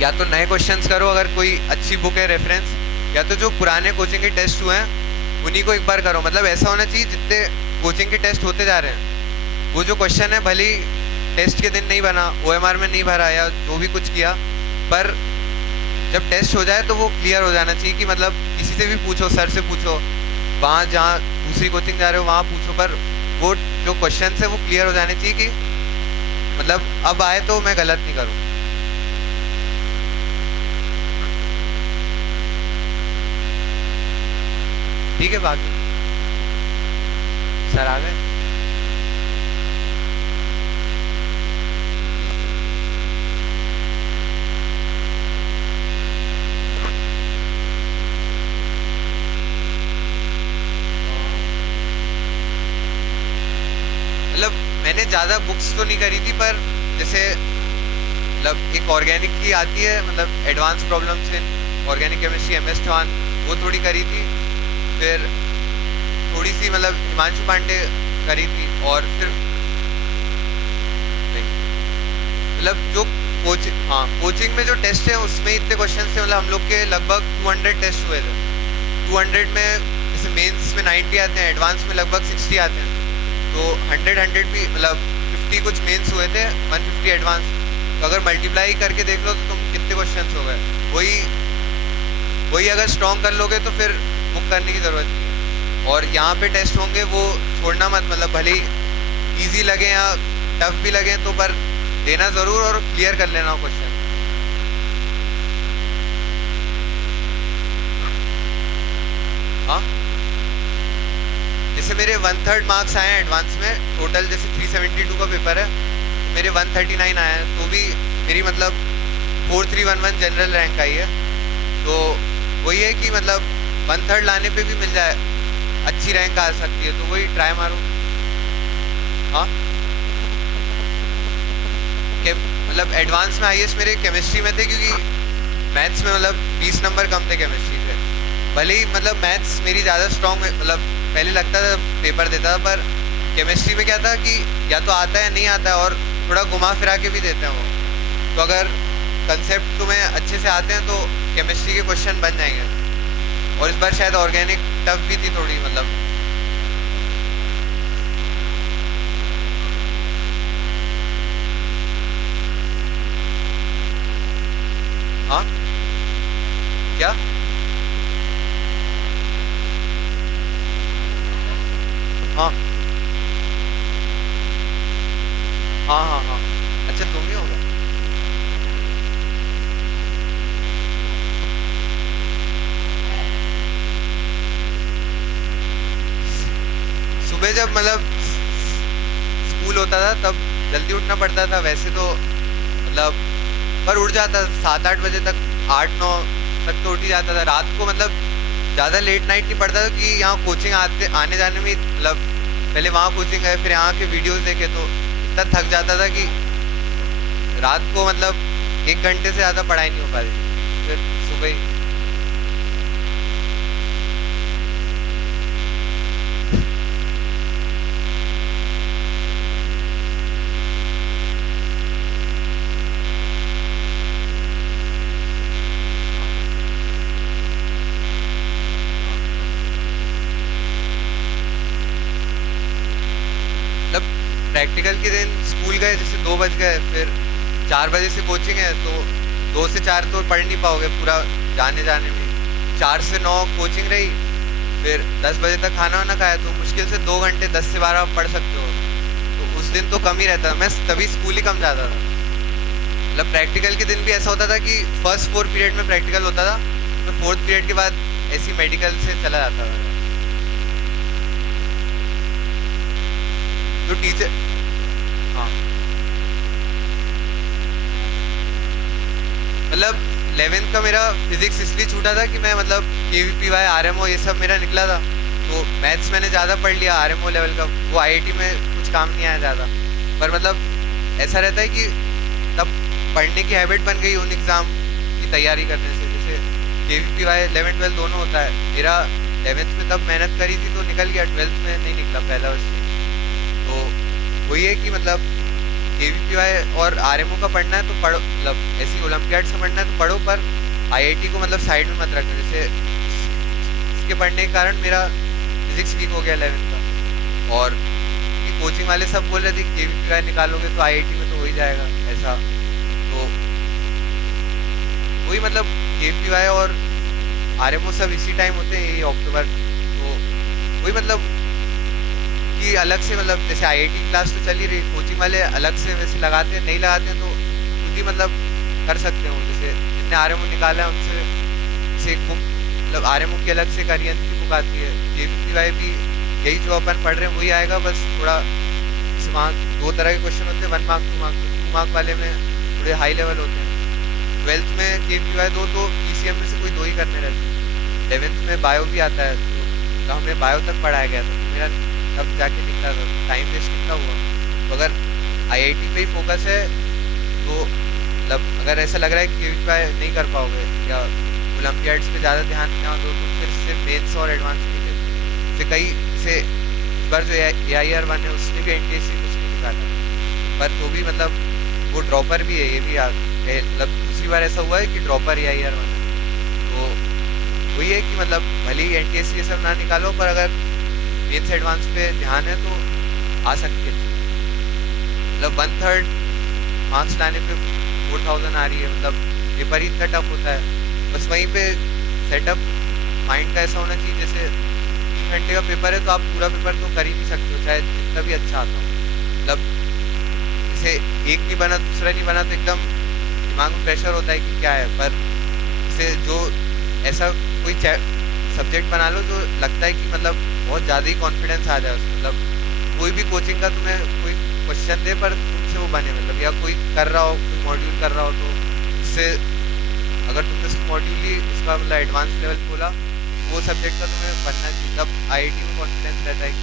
या तो नए क्वेश्चंस करो अगर कोई अच्छी बुक है रेफरेंस, या तो जो पुराने कोचिंग के टेस्ट हुए हैं उन्हीं को एक बार करो। मतलब ऐसा होना चाहिए जितने कोचिंग के टेस्ट होते जा रहे हैं वो जो क्वेश्चन है भले ही टेस्ट के दिन नहीं बना, OMR में नहीं भरा या जो भी कुछ किया, पर जब टेस्ट हो जाए तो वो क्लियर हो जाना चाहिए कि मतलब किसी से भी पूछो, सर से पूछो, वहाँ जहाँ दूसरी कोचिंग जा रहे हो वहाँ पूछो, पर वो जो क्वेश्चन है वो क्लियर हो जाने चाहिए कि मतलब अब आए तो मैं गलत नहीं करूँ। ठीक है, बाकी सर आ गए। मतलब मैंने ज़्यादा बुक्स तो नहीं करी थी, पर जैसे मतलब एक ऑर्गेनिक की आती है मतलब advance problems in organic chemistry MS Chauhan, वो थोड़ी करी थी, फिर थोड़ी सी मतलब हिमांशु पांडे करी थी, और फिर मतलब जो कोचिंग में जो टेस्ट है उसमें इतने क्वेश्चन थे, मतलब हम लोग के लगभग 200 टेस्ट हुए थे। 200 में जैसे मेंस में 90 आते हैं, एडवांस में लगभग 60 आते हैं, तो 100 भी मतलब 50 कुछ मेंस हुए थे, 150 एडवांस, तो अगर मल्टीप्लाई करके देख लो तो तुम कितने क्वेश्चंस हो गए। वही अगर स्ट्रॉन्ग कर लोगे तो फिर बुक करने की ज़रूरत नहीं है। और यहाँ पे टेस्ट होंगे वो छोड़ना मत, मतलब भले ही ईजी लगे या टफ भी लगे तो पर देना ज़रूर और क्लियर कर लेना क्वेश्चन। हाँ, जैसे मेरे 1/3 मार्क्स आए हैं एडवांस में, टोटल जैसे 372 का पेपर है, मेरे 139 आए हैं, तो भी मेरी मतलब 4311 जनरल रैंक आई है। तो वही है कि मतलब 1/3 लाने पे भी मिल जाए, अच्छी रैंक आ सकती है, तो वही ट्राई मारो। हाँ, मतलब एडवांस में हाईएस्ट मेरे केमिस्ट्री में थे, क्योंकि मैथ्स में मतलब 20 नंबर कम थे केमिस्ट्री से। भले ही मतलब मैथ्स मेरी ज़्यादा स्ट्रॉन्ग, मतलब पहले लगता था पेपर देता था, पर केमिस्ट्री में क्या था कि या तो आता है नहीं आता है, और थोड़ा घुमा फिरा के भी देते हैं वो। तो अगर कंसेप्ट तुम्हें अच्छे से आते हैं तो केमिस्ट्री के क्वेश्चन बन जाएंगे। और इस बार शायद ऑर्गेनिक टफ भी थी थोड़ी, मतलब हाँ क्या हाँ हाँ हाँ हाँ, अच्छा तुम ही होगा। सुबह जब मतलब स्कूल होता था तब जल्दी उठना पड़ता था, वैसे तो मतलब पर उठ जाता था 7-8 बजे तक, 8-9 तक तो उठ ही जाता था। रात को मतलब ज़्यादा लेट नाइट नहीं पड़ता था, कि यहाँ कोचिंग आने जाने में मतलब पहले वहाँ कोचिंग है, फिर यहाँ के वीडियोस देखे, तो इतना थक जाता था कि रात को मतलब 1 घंटे से ज़्यादा पढ़ाई नहीं हो पा रही, फिर सुबह ही। मतलब प्रैक्टिकल के दिन स्कूल गए, जैसे 2 बज गए, फिर 4 बजे से कोचिंग है, तो 2 से 4 तो पढ़ नहीं पाओगे पूरा जाने में। 4 से 9 कोचिंग रही, फिर 10 बजे तक खाना वाना खाया, तो मुश्किल से 2 घंटे 10 से 12 पढ़ सकते हो। तो उस दिन तो कम ही रहता था, मैं तभी स्कूल ही कम जाता था। मतलब प्रैक्टिकल के दिन भी ऐसा होता था कि फर्स्ट 4 पीरियड में प्रैक्टिकल होता था, तो 4th पीरियड के बाद ऐसी मेडिकल से चला जाता था। तो टीचर, हाँ मतलब 11th का मेरा फिजिक्स इसलिए छूटा था कि मैं मतलब KVPY RMO ये सब मेरा निकला था, तो मैथ्स मैंने ज़्यादा पढ़ लिया RMO लेवल का, वो IIT में कुछ काम नहीं आया ज़्यादा। पर मतलब ऐसा रहता है कि तब पढ़ने की हैबिट बन गई उन एग्ज़ाम की तैयारी करने से। जैसे KVPY 11-12 दोनों होता है, मेरा 11th में तब मेहनत करी थी तो निकल गया, 12th में नहीं निकला पहला वर्ष। तो वही है कि मतलब KVPY और RMO का पढ़ना है तो पढ़ो, मतलब ऐसी ओलंपियाड से पढ़ना है तो पढ़ो, पर IIT को मतलब साइड में मत रखना। जैसे इसके पढ़ने के कारण मेरा फिजिक्स वीक हो गया 11th का, और कोचिंग वाले सब बोल रहे थे KVPY निकालोगे तो IIT में तो हो ही जाएगा ऐसा। तो वही मतलब KVPY और RMO सब इसी टाइम होते हैं, यही अक्टूबर। तो वही मतलब कि अलग से मतलब जैसे IIT क्लास तो चल ही रही, कोचिंग वाले अलग से वैसे लगाते हैं, नहीं लगाते हैं तो खुद ही मतलब कर सकते हो। जैसे जितने RMO निकाला है उनसे से एक बुक, मतलब RMO की अलग से करियन की बुक आती है, KVPY भी यही जो अपन पढ़ रहे हैं वही आएगा, बस थोड़ा वहाँ 2 तरह के क्वेश्चन होते हैं, 1 मार्क 2 मार्क। 2 मार्क वाले में थोड़े हाई लेवल होते हैं। 12th में KVPY 2 तो PCM में से कोई 2 ही करने रहते हैं। 11th में बायो भी आता है, तो हमें बायो तक पढ़ाया गया था, तो मेरा तब जाके निकला था, टाइम वेस्ट कितना हुआ। तो अगर IIT पे ही फोकस है तो मतलब अगर ऐसा लग रहा है कि KVPY नहीं कर पाओगे या ओलंपियाड्स पे ज़्यादा ध्यान ना दो, तो फिर सिर्फ मेंस और एडवांस नहीं दे। जैसे कई से इस बार जो AIR-1 है उसने भी NTSC कुछ नहीं निकाला, पर तो भी मतलब वो ड्रॉपर भी है, ये भी मतलब दूसरी बार ऐसा हुआ है कि ड्रॉपर AIR-1 है। तो वही है कि मतलब भले ही NTSC ये सब ना निकालो, पर अगर मेंस एडवांस पे ध्यान है तो आ सकती है। मतलब 1/3 मार्क्स लाने पे 4000 आ रही है, मतलब पेपर ही इतना टफ होता है। बस वहीं पे सेटअप माइंड का ऐसा होना चाहिए, जैसे 3 घंटे का पेपर है तो आप पूरा पेपर तो कर ही नहीं सकते हो, चाहे जितना भी अच्छा आता हो। मतलब जैसे एक नहीं बना दूसरा नहीं बना तो एकदम दिमाग में प्रेशर होता है कि क्या है। पर जैसे जो ऐसा कोई सब्जेक्ट बना लो जो लगता है कि मतलब बहुत ज़्यादा ही कॉन्फिडेंस आ जाए उसमें, मतलब कोई भी कोचिंग का तुम्हें कोई क्वेश्चन दे पर तुमसे वो बने, मतलब या कोई कर रहा हो, कोई मॉड्यूल कर रहा हो तो उससे अगर तुमने उसको मॉड्यूल ही उसका मतलब एडवांस लेवल खोला, वो सब्जेक्ट का तुम्हें बनना चाहिए, तब आईआईटी में कॉन्फिडेंस रहता है कि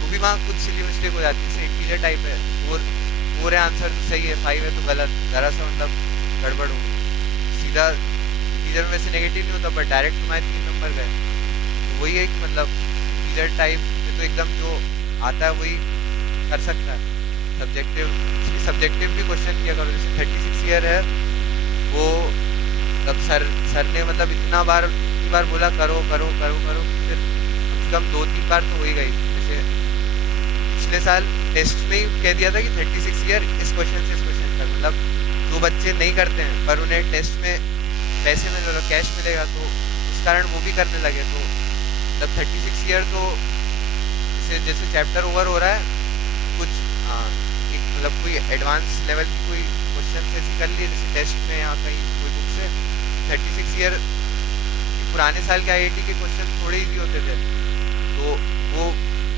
वो भी वहाँ कुछ सिली मिस्टेक हो जाती है। जैसे इंटीरियर टाइप है, फोर है आंसर तो सही है, 5 है तो गलत, ज़रा सा मतलब गड़बड़ हो गई, सीधा इंटीरियर में वैसे नेगेटिव नहीं होता बट डायरेक्ट तुम्हारे 3 नंबर गए। तो वही है कि मतलब इंटीरियर टाइप में तो एकदम जो आता है वही कर सकता है। सब्जेक्टिव भी क्वेश्चन किया करो, जैसे 36 ईयर है वो, तब सर ने मतलब इतनी बार बोला करो करो करो करो, फिर कम से कम 2-3 बार तो हो ही गई। जैसे पिछले साल टेस्ट में ही कह दिया था कि 36 ईयर इस क्वेश्चन से इस क्वेश्चन तक, मतलब जो बच्चे नहीं करते हैं पर उन्हें टेस्ट में पैसे मिलेगा, कैश मिलेगा, तो उस कारण वो भी करने लगे। तो मतलब 36 ईयर तो जैसे चैप्टर ओवर हो रहा है कुछ, एक मतलब कोई एडवांस लेवल की कोई क्वेश्चन ऐसी कर लिए जैसे टेस्ट में या कहीं कोई बुक से। 36 ईयर पुराने साल के आईआईटी के क्वेश्चन थोड़े इजी होते थे, तो वो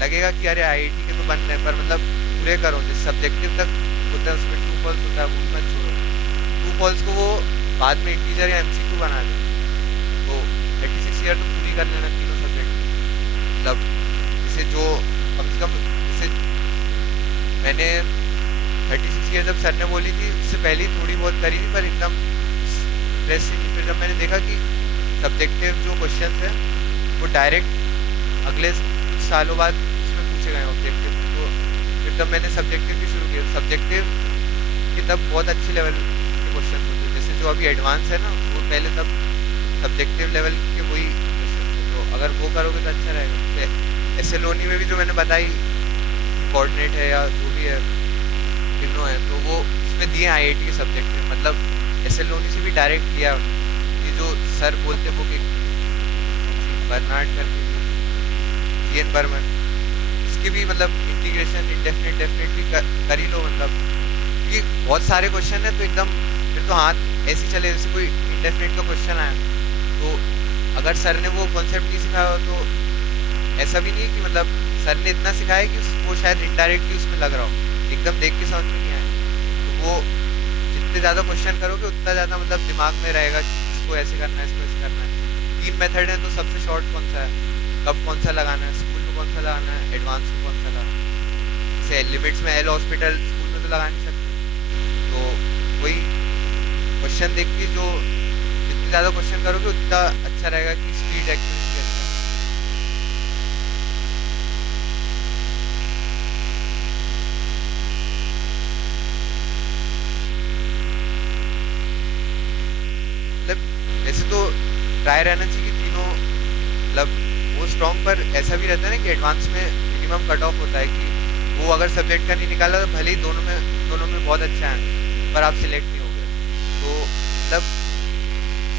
लगेगा कि अरे आईआईटी के तो बन रहे हैं, पर मतलब पूरे करो, जैसे सब्जेक्टिव तक होता है उसमें ट्रू फॉल्स होता है, वो मत छोड़ो। ट्रू फॉल्स को वो बाद में इंटीजर या एमसीक्यू बना दे। तो 36 ईयर तो पूरी कर लेना तीनों सब्जेक्ट, मतलब जैसे जो कम से कम, जैसे मैंने 36 ईयर जब सर ने बोली थी उससे पहले ही थोड़ी बहुत करी थी, पर एकदम इंटरेस्ट से नहीं। फिर जब मैंने देखा कि सब्जेक्टिव जो क्वेश्चन है वो डायरेक्ट अगले कुछ सालों बाद उसमें पूछे गए ऑब्जेक्टिव, तो फिर तब मैंने सब्जेक्टिव भी शुरू किया। सब्जेक्टिव के तब बहुत अच्छे लेवल के क्वेश्चन होते, जैसे जो अभी एडवांस है ना वो पहले तब सब्जेक्टिव लेवल के वही क्वेश्चन थे, तो अगर वो करोगे तो अच्छा रहेगा। एसएलओनी में भी जो मैंने बताई कोऑर्डिनेट है या जो भी है तीनों है, तो वो उसमें दिए आईआईटी के सब्जेक्ट में, मतलब एसएलओनी से भी डायरेक्ट लिया। ये जो सर बोलते वो बर्नार्ड करके जीएन बर्मन, इसके भी मतलब इंटीग्रेशन इंडेफिनिट डेफिनेट भी कर ही लो, मतलब ये बहुत सारे क्वेश्चन है तो एकदम फिर तो हाथ ऐसे चले जैसे कोई इंडेफिनिट का क्वेश्चन आया। तो अगर सर ने वो कॉन्सेप्ट नहीं सिखाया तो ऐसा भी नहीं है कि मतलब सर ने इतना सिखाया कि वो शायद इनडायरेक्टली उसमें लग रहा हो, एकदम देख के समझ में नहीं आया। तो वो जितने ज़्यादा क्वेश्चन करोगे उतना ज़्यादा मतलब दिमाग में रहेगा कि इसको ऐसे करना है, इसको ऐसे करना है। 3 मेथड है तो सबसे शॉर्ट कौन सा है, कब कौन सा लगाना है, स्कूल में कौन सा लगाना है, एडवांस में कौन सा लगाना है। जैसे लिमिट्स में एल हॉस्पिटल स्कूल में तो लगा नहीं सकते, तो वही क्वेश्चन देख के जो जितने ज़्यादा क्वेश्चन करोगे उतना अच्छा रहेगा कि स्पीड एक्यूरेसी अच्छा है। मतलब ऐसे तो ट्राई रहना चाहिए कि तीनों मतलब वो स्ट्रॉन्ग, पर ऐसा भी रहता है ना कि एडवांस में मिनिमम कट ऑफ होता है कि वो अगर सब्जेक्ट का नहीं निकाला तो भले ही दोनों में बहुत अच्छा है पर आप सिलेक्ट नहीं हो गए। तो मतलब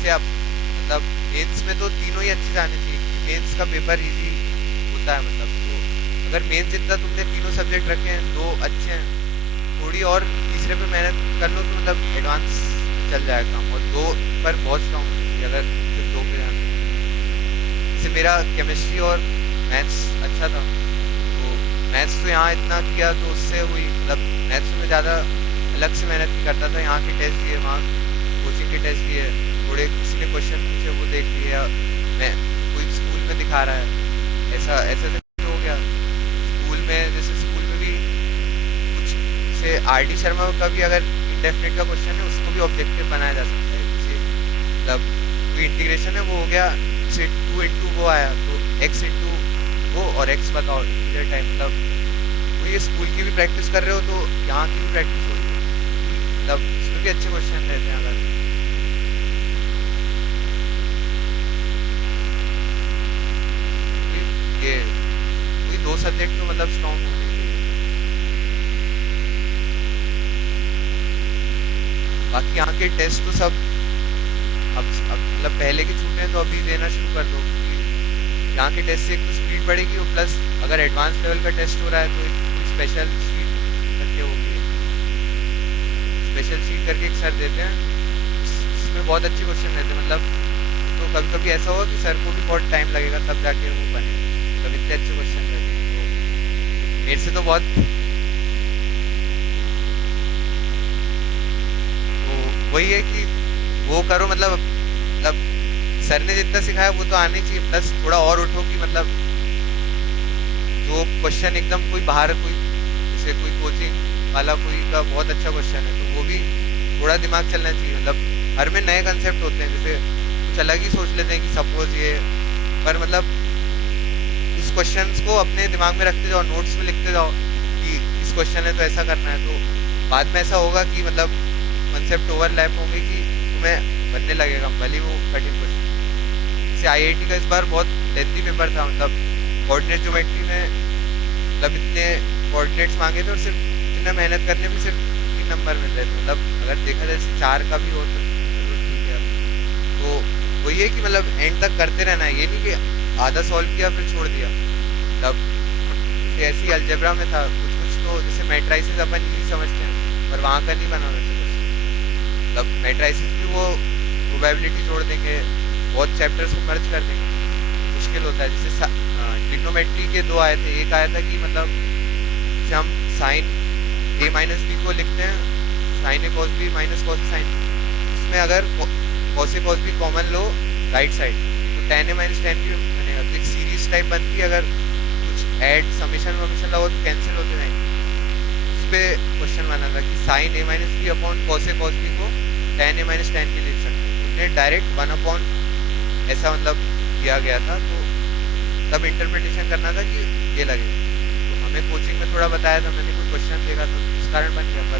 से आप मतलब मेंस में तो तीनों ही अच्छे जाने चाहिए, मेंस का पेपर इजी होता है, मतलब तो अगर मेंस जितना तुमने तीनों सब्जेक्ट रखे हैं, 2 अच्छे हैं, थोड़ी और तीसरे पे मेहनत कर लो तो मतलब एडवांस चल जाएगा काम, और 2 पर बहुत स्ट्रॉन्ग होनी चाहिए अगर सिर्फ 2 पे ध्यान दो। जैसे मेरा केमिस्ट्री और मैथ्स अच्छा था, तो मैथ्स तो यहाँ इतना किया तो उससे हुई, मतलब मैथ्स में ज़्यादा अलग से मेहनत नहीं करता था, यहाँ के टेस्ट दिए, वहाँ कोचिंग के टेस्ट दिए, थोड़े किसी ने क्वेश्चन पूछे वो देख लिए, मैं कोई स्कूल में दिखा रहा है, ऐसा ऐसे हो गया। स्कूल में जैसे स्कूल में भी कुछ जैसे आर.डी. शर्मा का भी अगर इंडेफिनिट का क्वेश्चन है उसको भी ऑब्जेक्टिव बनाया जा सकता है, जैसे मतलब कोई इंटीग्रेशन है वो हो गया, से 2 इंटू वो आया तो x इंटू वो और x बताओ इंटीजर टाइम, मतलब वो ये स्कूल की भी प्रैक्टिस कर रहे हो तो यहाँ की भी प्रैक्टिस हो रही है, मतलब इसमें भी अच्छे क्वेश्चन रहते हैं। अगर ये कोई 2 सब्जेक्ट तो मतलब स्ट्रॉन्ग होने चाहिए। बाकी यहाँ के टेस्ट तो सब अब मतलब पहले के छूटे हैं तो अभी देना शुरू कर दो, यहाँ के टेस्ट से एक तो स्पीड बढ़ेगी और प्लस अगर एडवांस लेवल का टेस्ट हो रहा है तो एक स्पेशल शीट करके होगी, स्पेशल शीट करके एक सर देते हैं, उसमें बहुत अच्छे क्वेश्चन रहते हैं, मतलब तो कभी कभी ऐसा होगा कि सर को भी बहुत टाइम लगेगा तब जाके वो बने, तब इतने अच्छे क्वेश्चन रहते हैं। तो मेरे से तो बहुत, तो वही है कि वो करो, मतलब सर ने जितना सिखाया वो तो आने चाहिए, प्लस थोड़ा और उठो कि मतलब जो क्वेश्चन एकदम कोई बाहर कोई जैसे कोई कोचिंग वाला कोई का बहुत अच्छा क्वेश्चन है तो वो भी थोड़ा दिमाग चलना चाहिए। मतलब हर में नए कंसेप्ट होते हैं, जैसे कुछ अलग ही सोच लेते हैं कि सपोज ये, पर मतलब उस क्वेश्चन को अपने दिमाग में रखते जाओ, नोट्स में लिखते जाओ कि इस क्वेश्चन है तो ऐसा करना है, तो बाद में ऐसा होगा कि मतलब कंसेप्ट ओवरलैप होंगे कि तुम्हें बनने लगेगा भले वो कठिन क्वेश्चन। जैसे आईआईटी का इस बार बहुत लेंथी पेपर था, मतलब कोऑर्डिनेट ज्योमेट्री में मतलब इतने कोऑर्डिनेट्स मांगे थे और सिर्फ इतना मेहनत करने में सिर्फ 3 नंबर मिल रहे थे। मतलब अगर देखा जाए 4 का भी हो तो चलो ठीक है। तो वही है कि मतलब एंड तक करते रहना है, ये नहीं कि आधा सॉल्व किया फिर छोड़ दिया। मतलब जैसे ऐसी अलजेब्रा में था कुछ कुछ, तो जैसे मैट्राइसिस अपन नहीं समझते हैं पर वहाँ का नहीं बना वैसे कुछ, मतलब मैट्राइसिस भी वो प्रोबेबिलिटी जोड़ देंगे, बहुत चैप्टर्स को मर्ज कर देंगे, मुश्किल होता है। जैसे ट्रिग्नोमेट्री के 2 आए थे, एक आया था कि मतलब जैसे हम साइन ए माइनस बी को लिखते हैं, sine A cos B minus cos sine, उसमें अगर cos A cos B common लो राइट साइड तो टेन ए माइनस टेन भी बनेगा। तो एक सीरीज टाइप बनती है, अगर कुछ ऐड समीशन वमीशन लगो तो कैंसिल होते जाएंगे। उस पर क्वेश्चन बना था कि sign A minus B upon cos A cos B को टेन ए माइनस टेन भी लिख सकते हैं, उन्हें डायरेक्ट 1 अपॉन ऐसा मतलब दिया गया था। तो तब इंटरप्रिटेशन करना था कि ये लगे, तो हमें कोचिंग में थोड़ा बताया था, मैंने कोई क्वेश्चन देखा था इस कारण बन गया। पर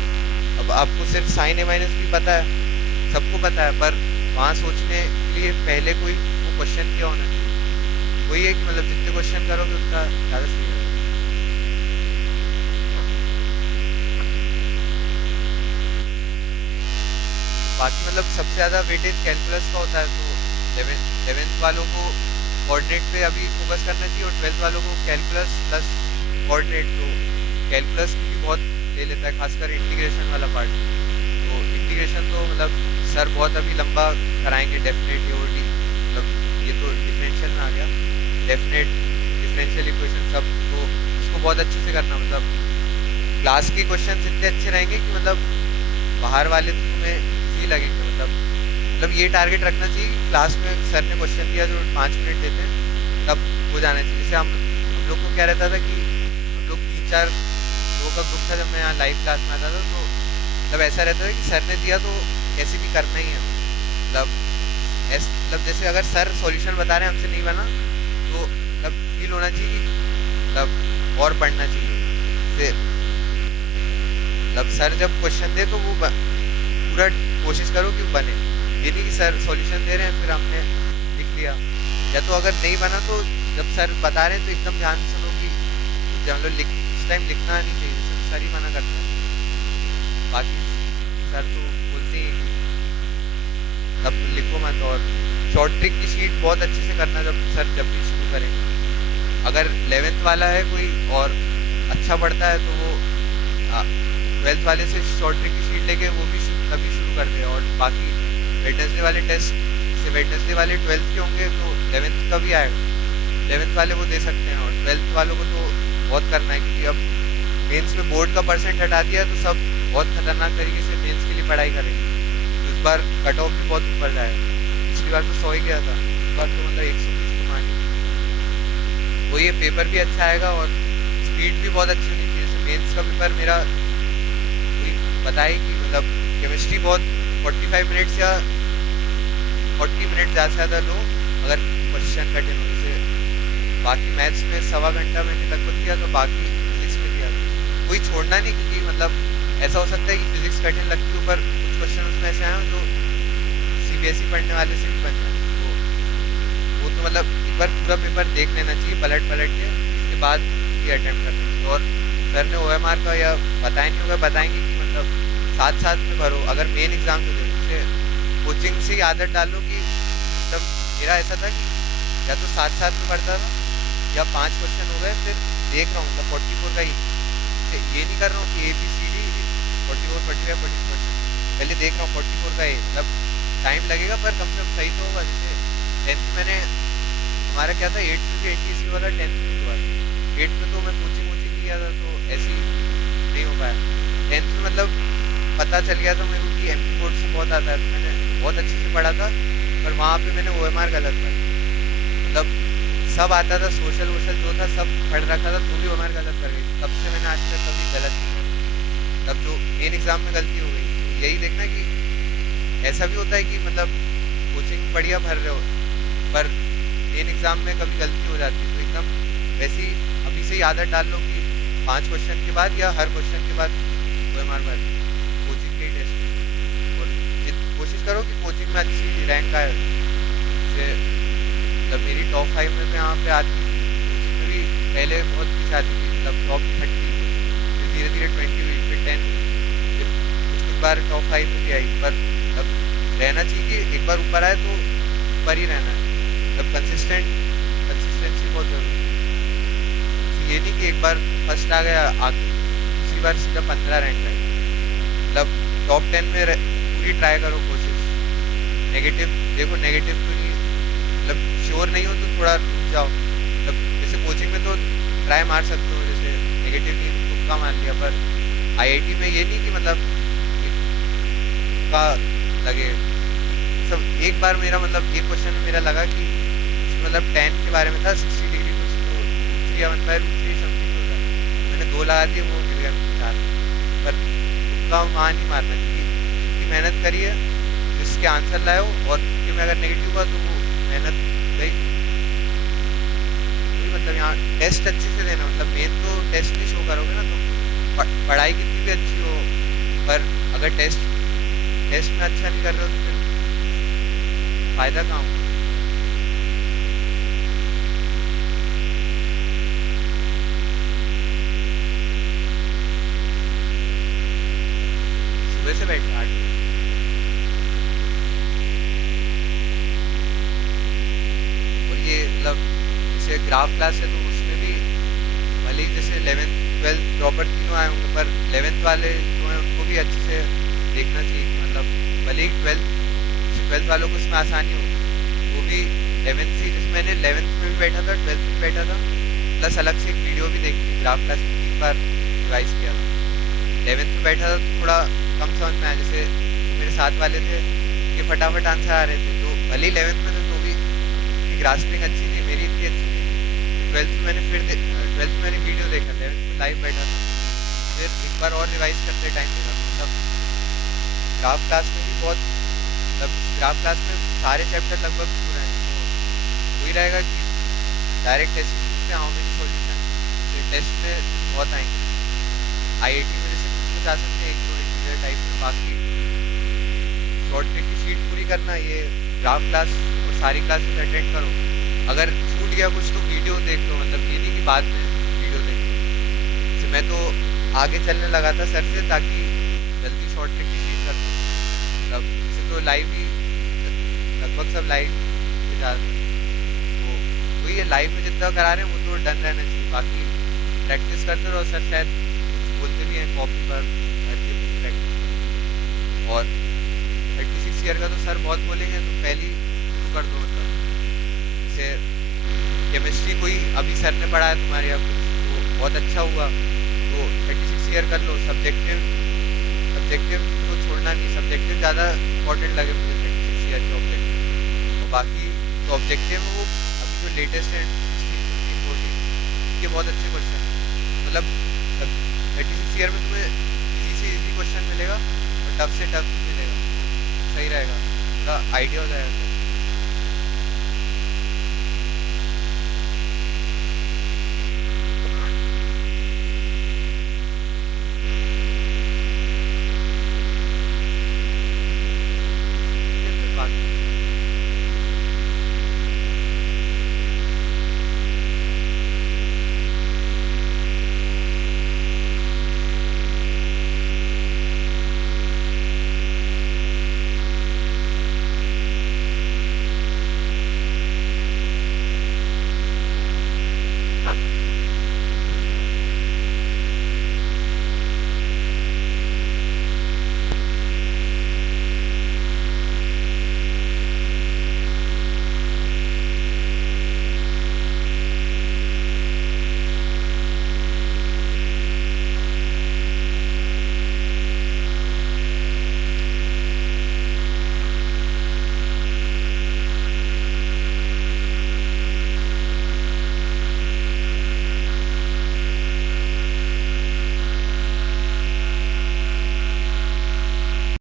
अब आपको सिर्फ साइन ए माइनस भी पता है, सबको पता है, पर वहाँ सोचने के लिए पहले कोई वो क्वेश्चन किया होना चाहिए। वही है कि मतलब जितने क्वेश्चन करोगे उतना ज़्यादा सही है। बाकी मतलब सबसे ज़्यादा वेटेज कैलकुलस का होता है, तो 11th वालों को कोऑर्डिनेट पे अभी फोकस करना चाहिए और 12th वालों को कैलकुलस प्लस कोऑर्डिनेट। तो कैलकुलस भी बहुत ले लेता है, खासकर इंटीग्रेशन वाला पार्ट। तो इंटीग्रेशन तो मतलब सर बहुत अभी लंबा कराएंगे, डेफिनेट एओडी, मतलब ये तो डिफरेंशियल में आ गया, डेफिनेट डिफरेंशियल इक्वेशन सब, तो इसको बहुत अच्छे से करना। मतलब क्लास के क्वेश्चन इतने अच्छे रहेंगे कि मतलब बाहर वाले तो तुम्हें इजी लगेंगे। मतलब ये टारगेट रखना चाहिए कि क्लास में सर ने क्वेश्चन दिया जो 5 मिनट देते हैं तब हो जाना चाहिए। जैसे हम लोग को क्या रहता था कि हम लोग 3-4 लोगों का ग्रुप था जब मैं यहाँ लाइव क्लास में आता था, तो मतलब ऐसा रहता था कि सर ने दिया तो कैसे भी करना ही है। मतलब जैसे अगर सर सॉल्यूशन बता रहे हैं हमसे नहीं बना तो मतलब फील होना चाहिए कि मतलब और पढ़ना चाहिए। मतलब सर जब क्वेश्चन दे तो वो पूरा कोशिश करो कि वो बने, ये नहीं कि सर सॉल्यूशन दे रहे हैं फिर हमने लिख लिया। या तो अगर नहीं बना तो जब सर बता रहे हैं तो एकदम ध्यान से सुनो कि जब लोग उस टाइम लिखना नहीं चाहिए, जैसे सर ही मना करते हैं। बाकी सर तो बोलते हैं कि तब लिखो मत, और शॉर्ट ट्रिक की शीट बहुत अच्छे से करना जब भी शुरू करें। अगर 11th वाला है कोई और अच्छा पढ़ता है तो वो 12th वाले से शॉर्ट ट्रिक की शीट लेके वो भी तभी शुरू कर दे। और बाकी वेडनेसडे वाले टेस्ट से वेडनेसडे वाले 12th के होंगे तो 11th का भी आएगा, 11th वाले वो दे सकते हैं। और 12th वालों को तो बहुत करना है क्योंकि अब मेंस में बोर्ड का परसेंट हटा दिया तो सब बहुत खतरनाक तरीके से मेंस के लिए पढ़ाई करेंगे। तो इस बार कट ऑफ भी बहुत ऊपर जाएगा, पिछली बार तो 100 ही गया था, इस बार तो मतलब 120 तो मानी। वो ये पेपर भी अच्छा आएगा और स्पीड भी बहुत अच्छी होनी चाहिए। जैसे मेंस का पेपर मेरा कोई बताए कि मतलब केमिस्ट्री बहुत 45 मिनट्स या 40 मिनट ज़्यादा से ज़्यादा लो अगर क्वेश्चन कठिन हो। जैसे बाकी मैथ्स में 1.25 घंटा मैंने लगभग किया, तो बाकी फिजिक्स में किया। कोई छोड़ना नहीं, क्योंकि मतलब ऐसा हो सकता है कि फिजिक्स कठिन लगती है पर कुछ क्वेश्चन उसमें ऐसे आए जो CBSE पढ़ने वाले से भी बन जाए। तो वो तो मतलब एक बार पूरा पेपर देख लेना चाहिए पलट के, उसके बाद ये अटैम्प्ट करना चाहिए। और सर ने OMR का या बताया नहीं होगा, बताएंगे कि मतलब साथ में भरो। अगर मेन एग्जाम तो जैसे कोचिंग से ही आदत डालो कि मतलब मेरा ऐसा था कि या तो साथ में पढ़ता था या 5 क्वेश्चन हो गए फिर देख रहा हूँ, मतलब 44 का ही, ये नहीं कर रहा हूँ कि ABCD 44 45 40 पहले देख रहा हूँ 44 का ही, मतलब टाइम लगेगा पर कम से कम सही तो होगा। जैसे टेंथ मैंने हमारा क्या था, 8th में भी एनटीएससी हुआ था, 10th में भी हुआ था। 8th में तो मैं कोचिंग वोचिंग किया था तो ऐसी नहीं हो पाया। 10th में मतलब पता चल गया था मेरे को कि एमपी बोर्ड से बहुत आता है, तो मैंने बहुत अच्छे से पढ़ा था, पर वहाँ पे मैंने ओएमआर गलत पढ़ा। मतलब सब आता था, सोशल वोशल जो था सब पढ़ रखा था, तो भी ओएमआर गलत पढ़ गई। तब से मैंने आज तक कभी गलत नहीं पढ़ा। तब जो मेन एग्जाम में गलती हो गई, तो यही देखना कि ऐसा भी होता है कि मतलब कोचिंग बढ़िया भर रहे हो, पर मेन एग्जाम में कभी गलती हो जाती है, तो एकदम वैसे ही अभी से ही आदत डाल लो कि 5 क्वेश्चन के बाद या हर क्वेश्चन के बाद ओएमआर भर कोचिंग के टेस्ट में। और कोशिश करो कि कोचिंग में अच्छी रैंक आए। जैसे मतलब मेरी टॉप 5 में तो यहाँ पे आती, कोचिंग में भी पहले बहुत पीछे आती थी, मतलब टॉप 30, फिर धीरे धीरे 20 हुई, फिर 10, फिर कुछ बार टॉप 5 में भी आई। पर अब रहना चाहिए कि एक बार ऊपर आए तो ऊपर ही रहना है, मतलब कंसिस्टेंसी बहुत जरूरी है। ये नहीं कि एक बार फर्स्ट आ गया, दूसरी बार सीधा 15 रैंक आई। मतलब टॉप 10 में पूरी ट्राई करो कोशिश। नेगेटिव देखो, नेगेटिव तो नहीं, मतलब श्योर नहीं हो तो थोड़ा रुक जाओ। मतलब जैसे कोचिंग में तो ट्राई मार सकते हो, जैसे नेगेटिव नहीं तो तुक्का मार लिया, पर आईआईटी में ये नहीं कि मतलब तुक्का लगे सब। एक बार मेरा मतलब एक क्वेश्चन में मेरा लगा कि मतलब 10 के बारे में था, 60 डिग्री कुछ तो 3 समथिंग होता है, मैंने 2 लगा दिए, वो मिल गया मुझे 4। पर तुक्का वहाँ नहीं मारना चाहिए, इतनी मेहनत करिए जिसके आंसर लाए हो, और क्योंकि मैं अगर नेगेटिव हुआ तो वो मेहनत गई। वही मतलब यहाँ टेस्ट अच्छे से देना, मतलब मेन तो टेस्ट में शो करोगे ना, तो पढ़ाई कितनी भी अच्छी हो, पर अगर टेस्ट में अच्छा नहीं कर रहे हो तो फिर फायदा कहाँ होगा। सुबह से बैठे 8 बजे। और ये मतलब जैसे ग्राफ क्लास है तो उसमें भी भले ही जैसे 11th 12th ड्रॉपर तीनों आए होंगे, पर 11th वाले जो हैं उनको भी अच्छे से देखना चाहिए कि मतलब भले ही 12th वालों को इसमें आसानी हो, वो भी 11th से, जैसे मैंने 11th में भी बैठा था, 12th में भी बैठा था, प्लस अलग से एक वीडियो भी देखी थी ग्राफ क्लास की, 3 बार रिवाइज किया था। 11th में बैठा था तो थोड़ा कम समझ में आया, जैसे मेरे साथ वाले थे कि फटाफट आंसर आ रहे थे, तो भले ही 11th में तो भी ग्रास्पिंग अच्छी थी, मेरी इतनी अच्छी थी। 12th में मैंने वीडियो देखा, 11th में लाइव बैठा था, फिर एक बार और रिवाइज करते टाइम मिला। मतलब ग्राफ क्लास में भी बहुत, मतलब ग्राफ क्लास में सारे चैप्टर लगभग पूरा है, तो वही रहेगा कि डायरेक्ट टेस्ट पूछते हाउ मेनी सॉल्यूशन, टेस्ट में बहुत आएंगे। आईआईटी में जैसे कुछ आ सकते हैं, 1-2 इंटीरियर टाइप में, बाकी शॉर्ट ट्रिक की शीट पूरी करना। ये ग्राफ क्लास और सारी क्लासेस अटेंड करो, अगर छूट गया कुछ तो वीडियो देख लो, मतलब ये नहीं कि बाद में वीडियो देख लो। जैसे मैं तो आगे चलने लगा था सर से, ताकि जल्दी शॉर्ट ट्रिक की शीट कर दूँ। मतलब जैसे तो लाइव ही लगभग सब लाइव में ज़्यादातर, तो वही है, लाइव में जितना करा रहे हैं वो तो डन रहना चाहिए, बाकी प्रैक्टिस करते रहो। सर शायद बोलते भी हैं कॉपी पर प्रैक्टिस। और 36 ईयर का तो सर बहुत बोलेंगे, तो पहले ही शुरू कर दो। मतलब जैसे केमिस्ट्री कोई अभी सर ने पढ़ाया तुम्हारे यहाँ कुछ, तो बहुत अच्छा हुआ, तो 36 ईयर कर लो। सब्जेक्टिव तो छोड़ना नहीं, सब्जेक्टिव ज़्यादा इंपॉर्टेंट लगे मुझे 36 ईयर के ऑब्जेक्टिव। और बाकी तो ऑब्जेक्टिव वो अभी जो लेटेस्ट है 16, 15, 14 के बहुत अच्छे क्वेश्चन, मतलब 36 ईयर में तुम्हें इजी से इजी क्वेश्चन मिलेगा और टफ से टफ मिलेगा, सही रहेगा, पूरा आइडिया हो जाएगा।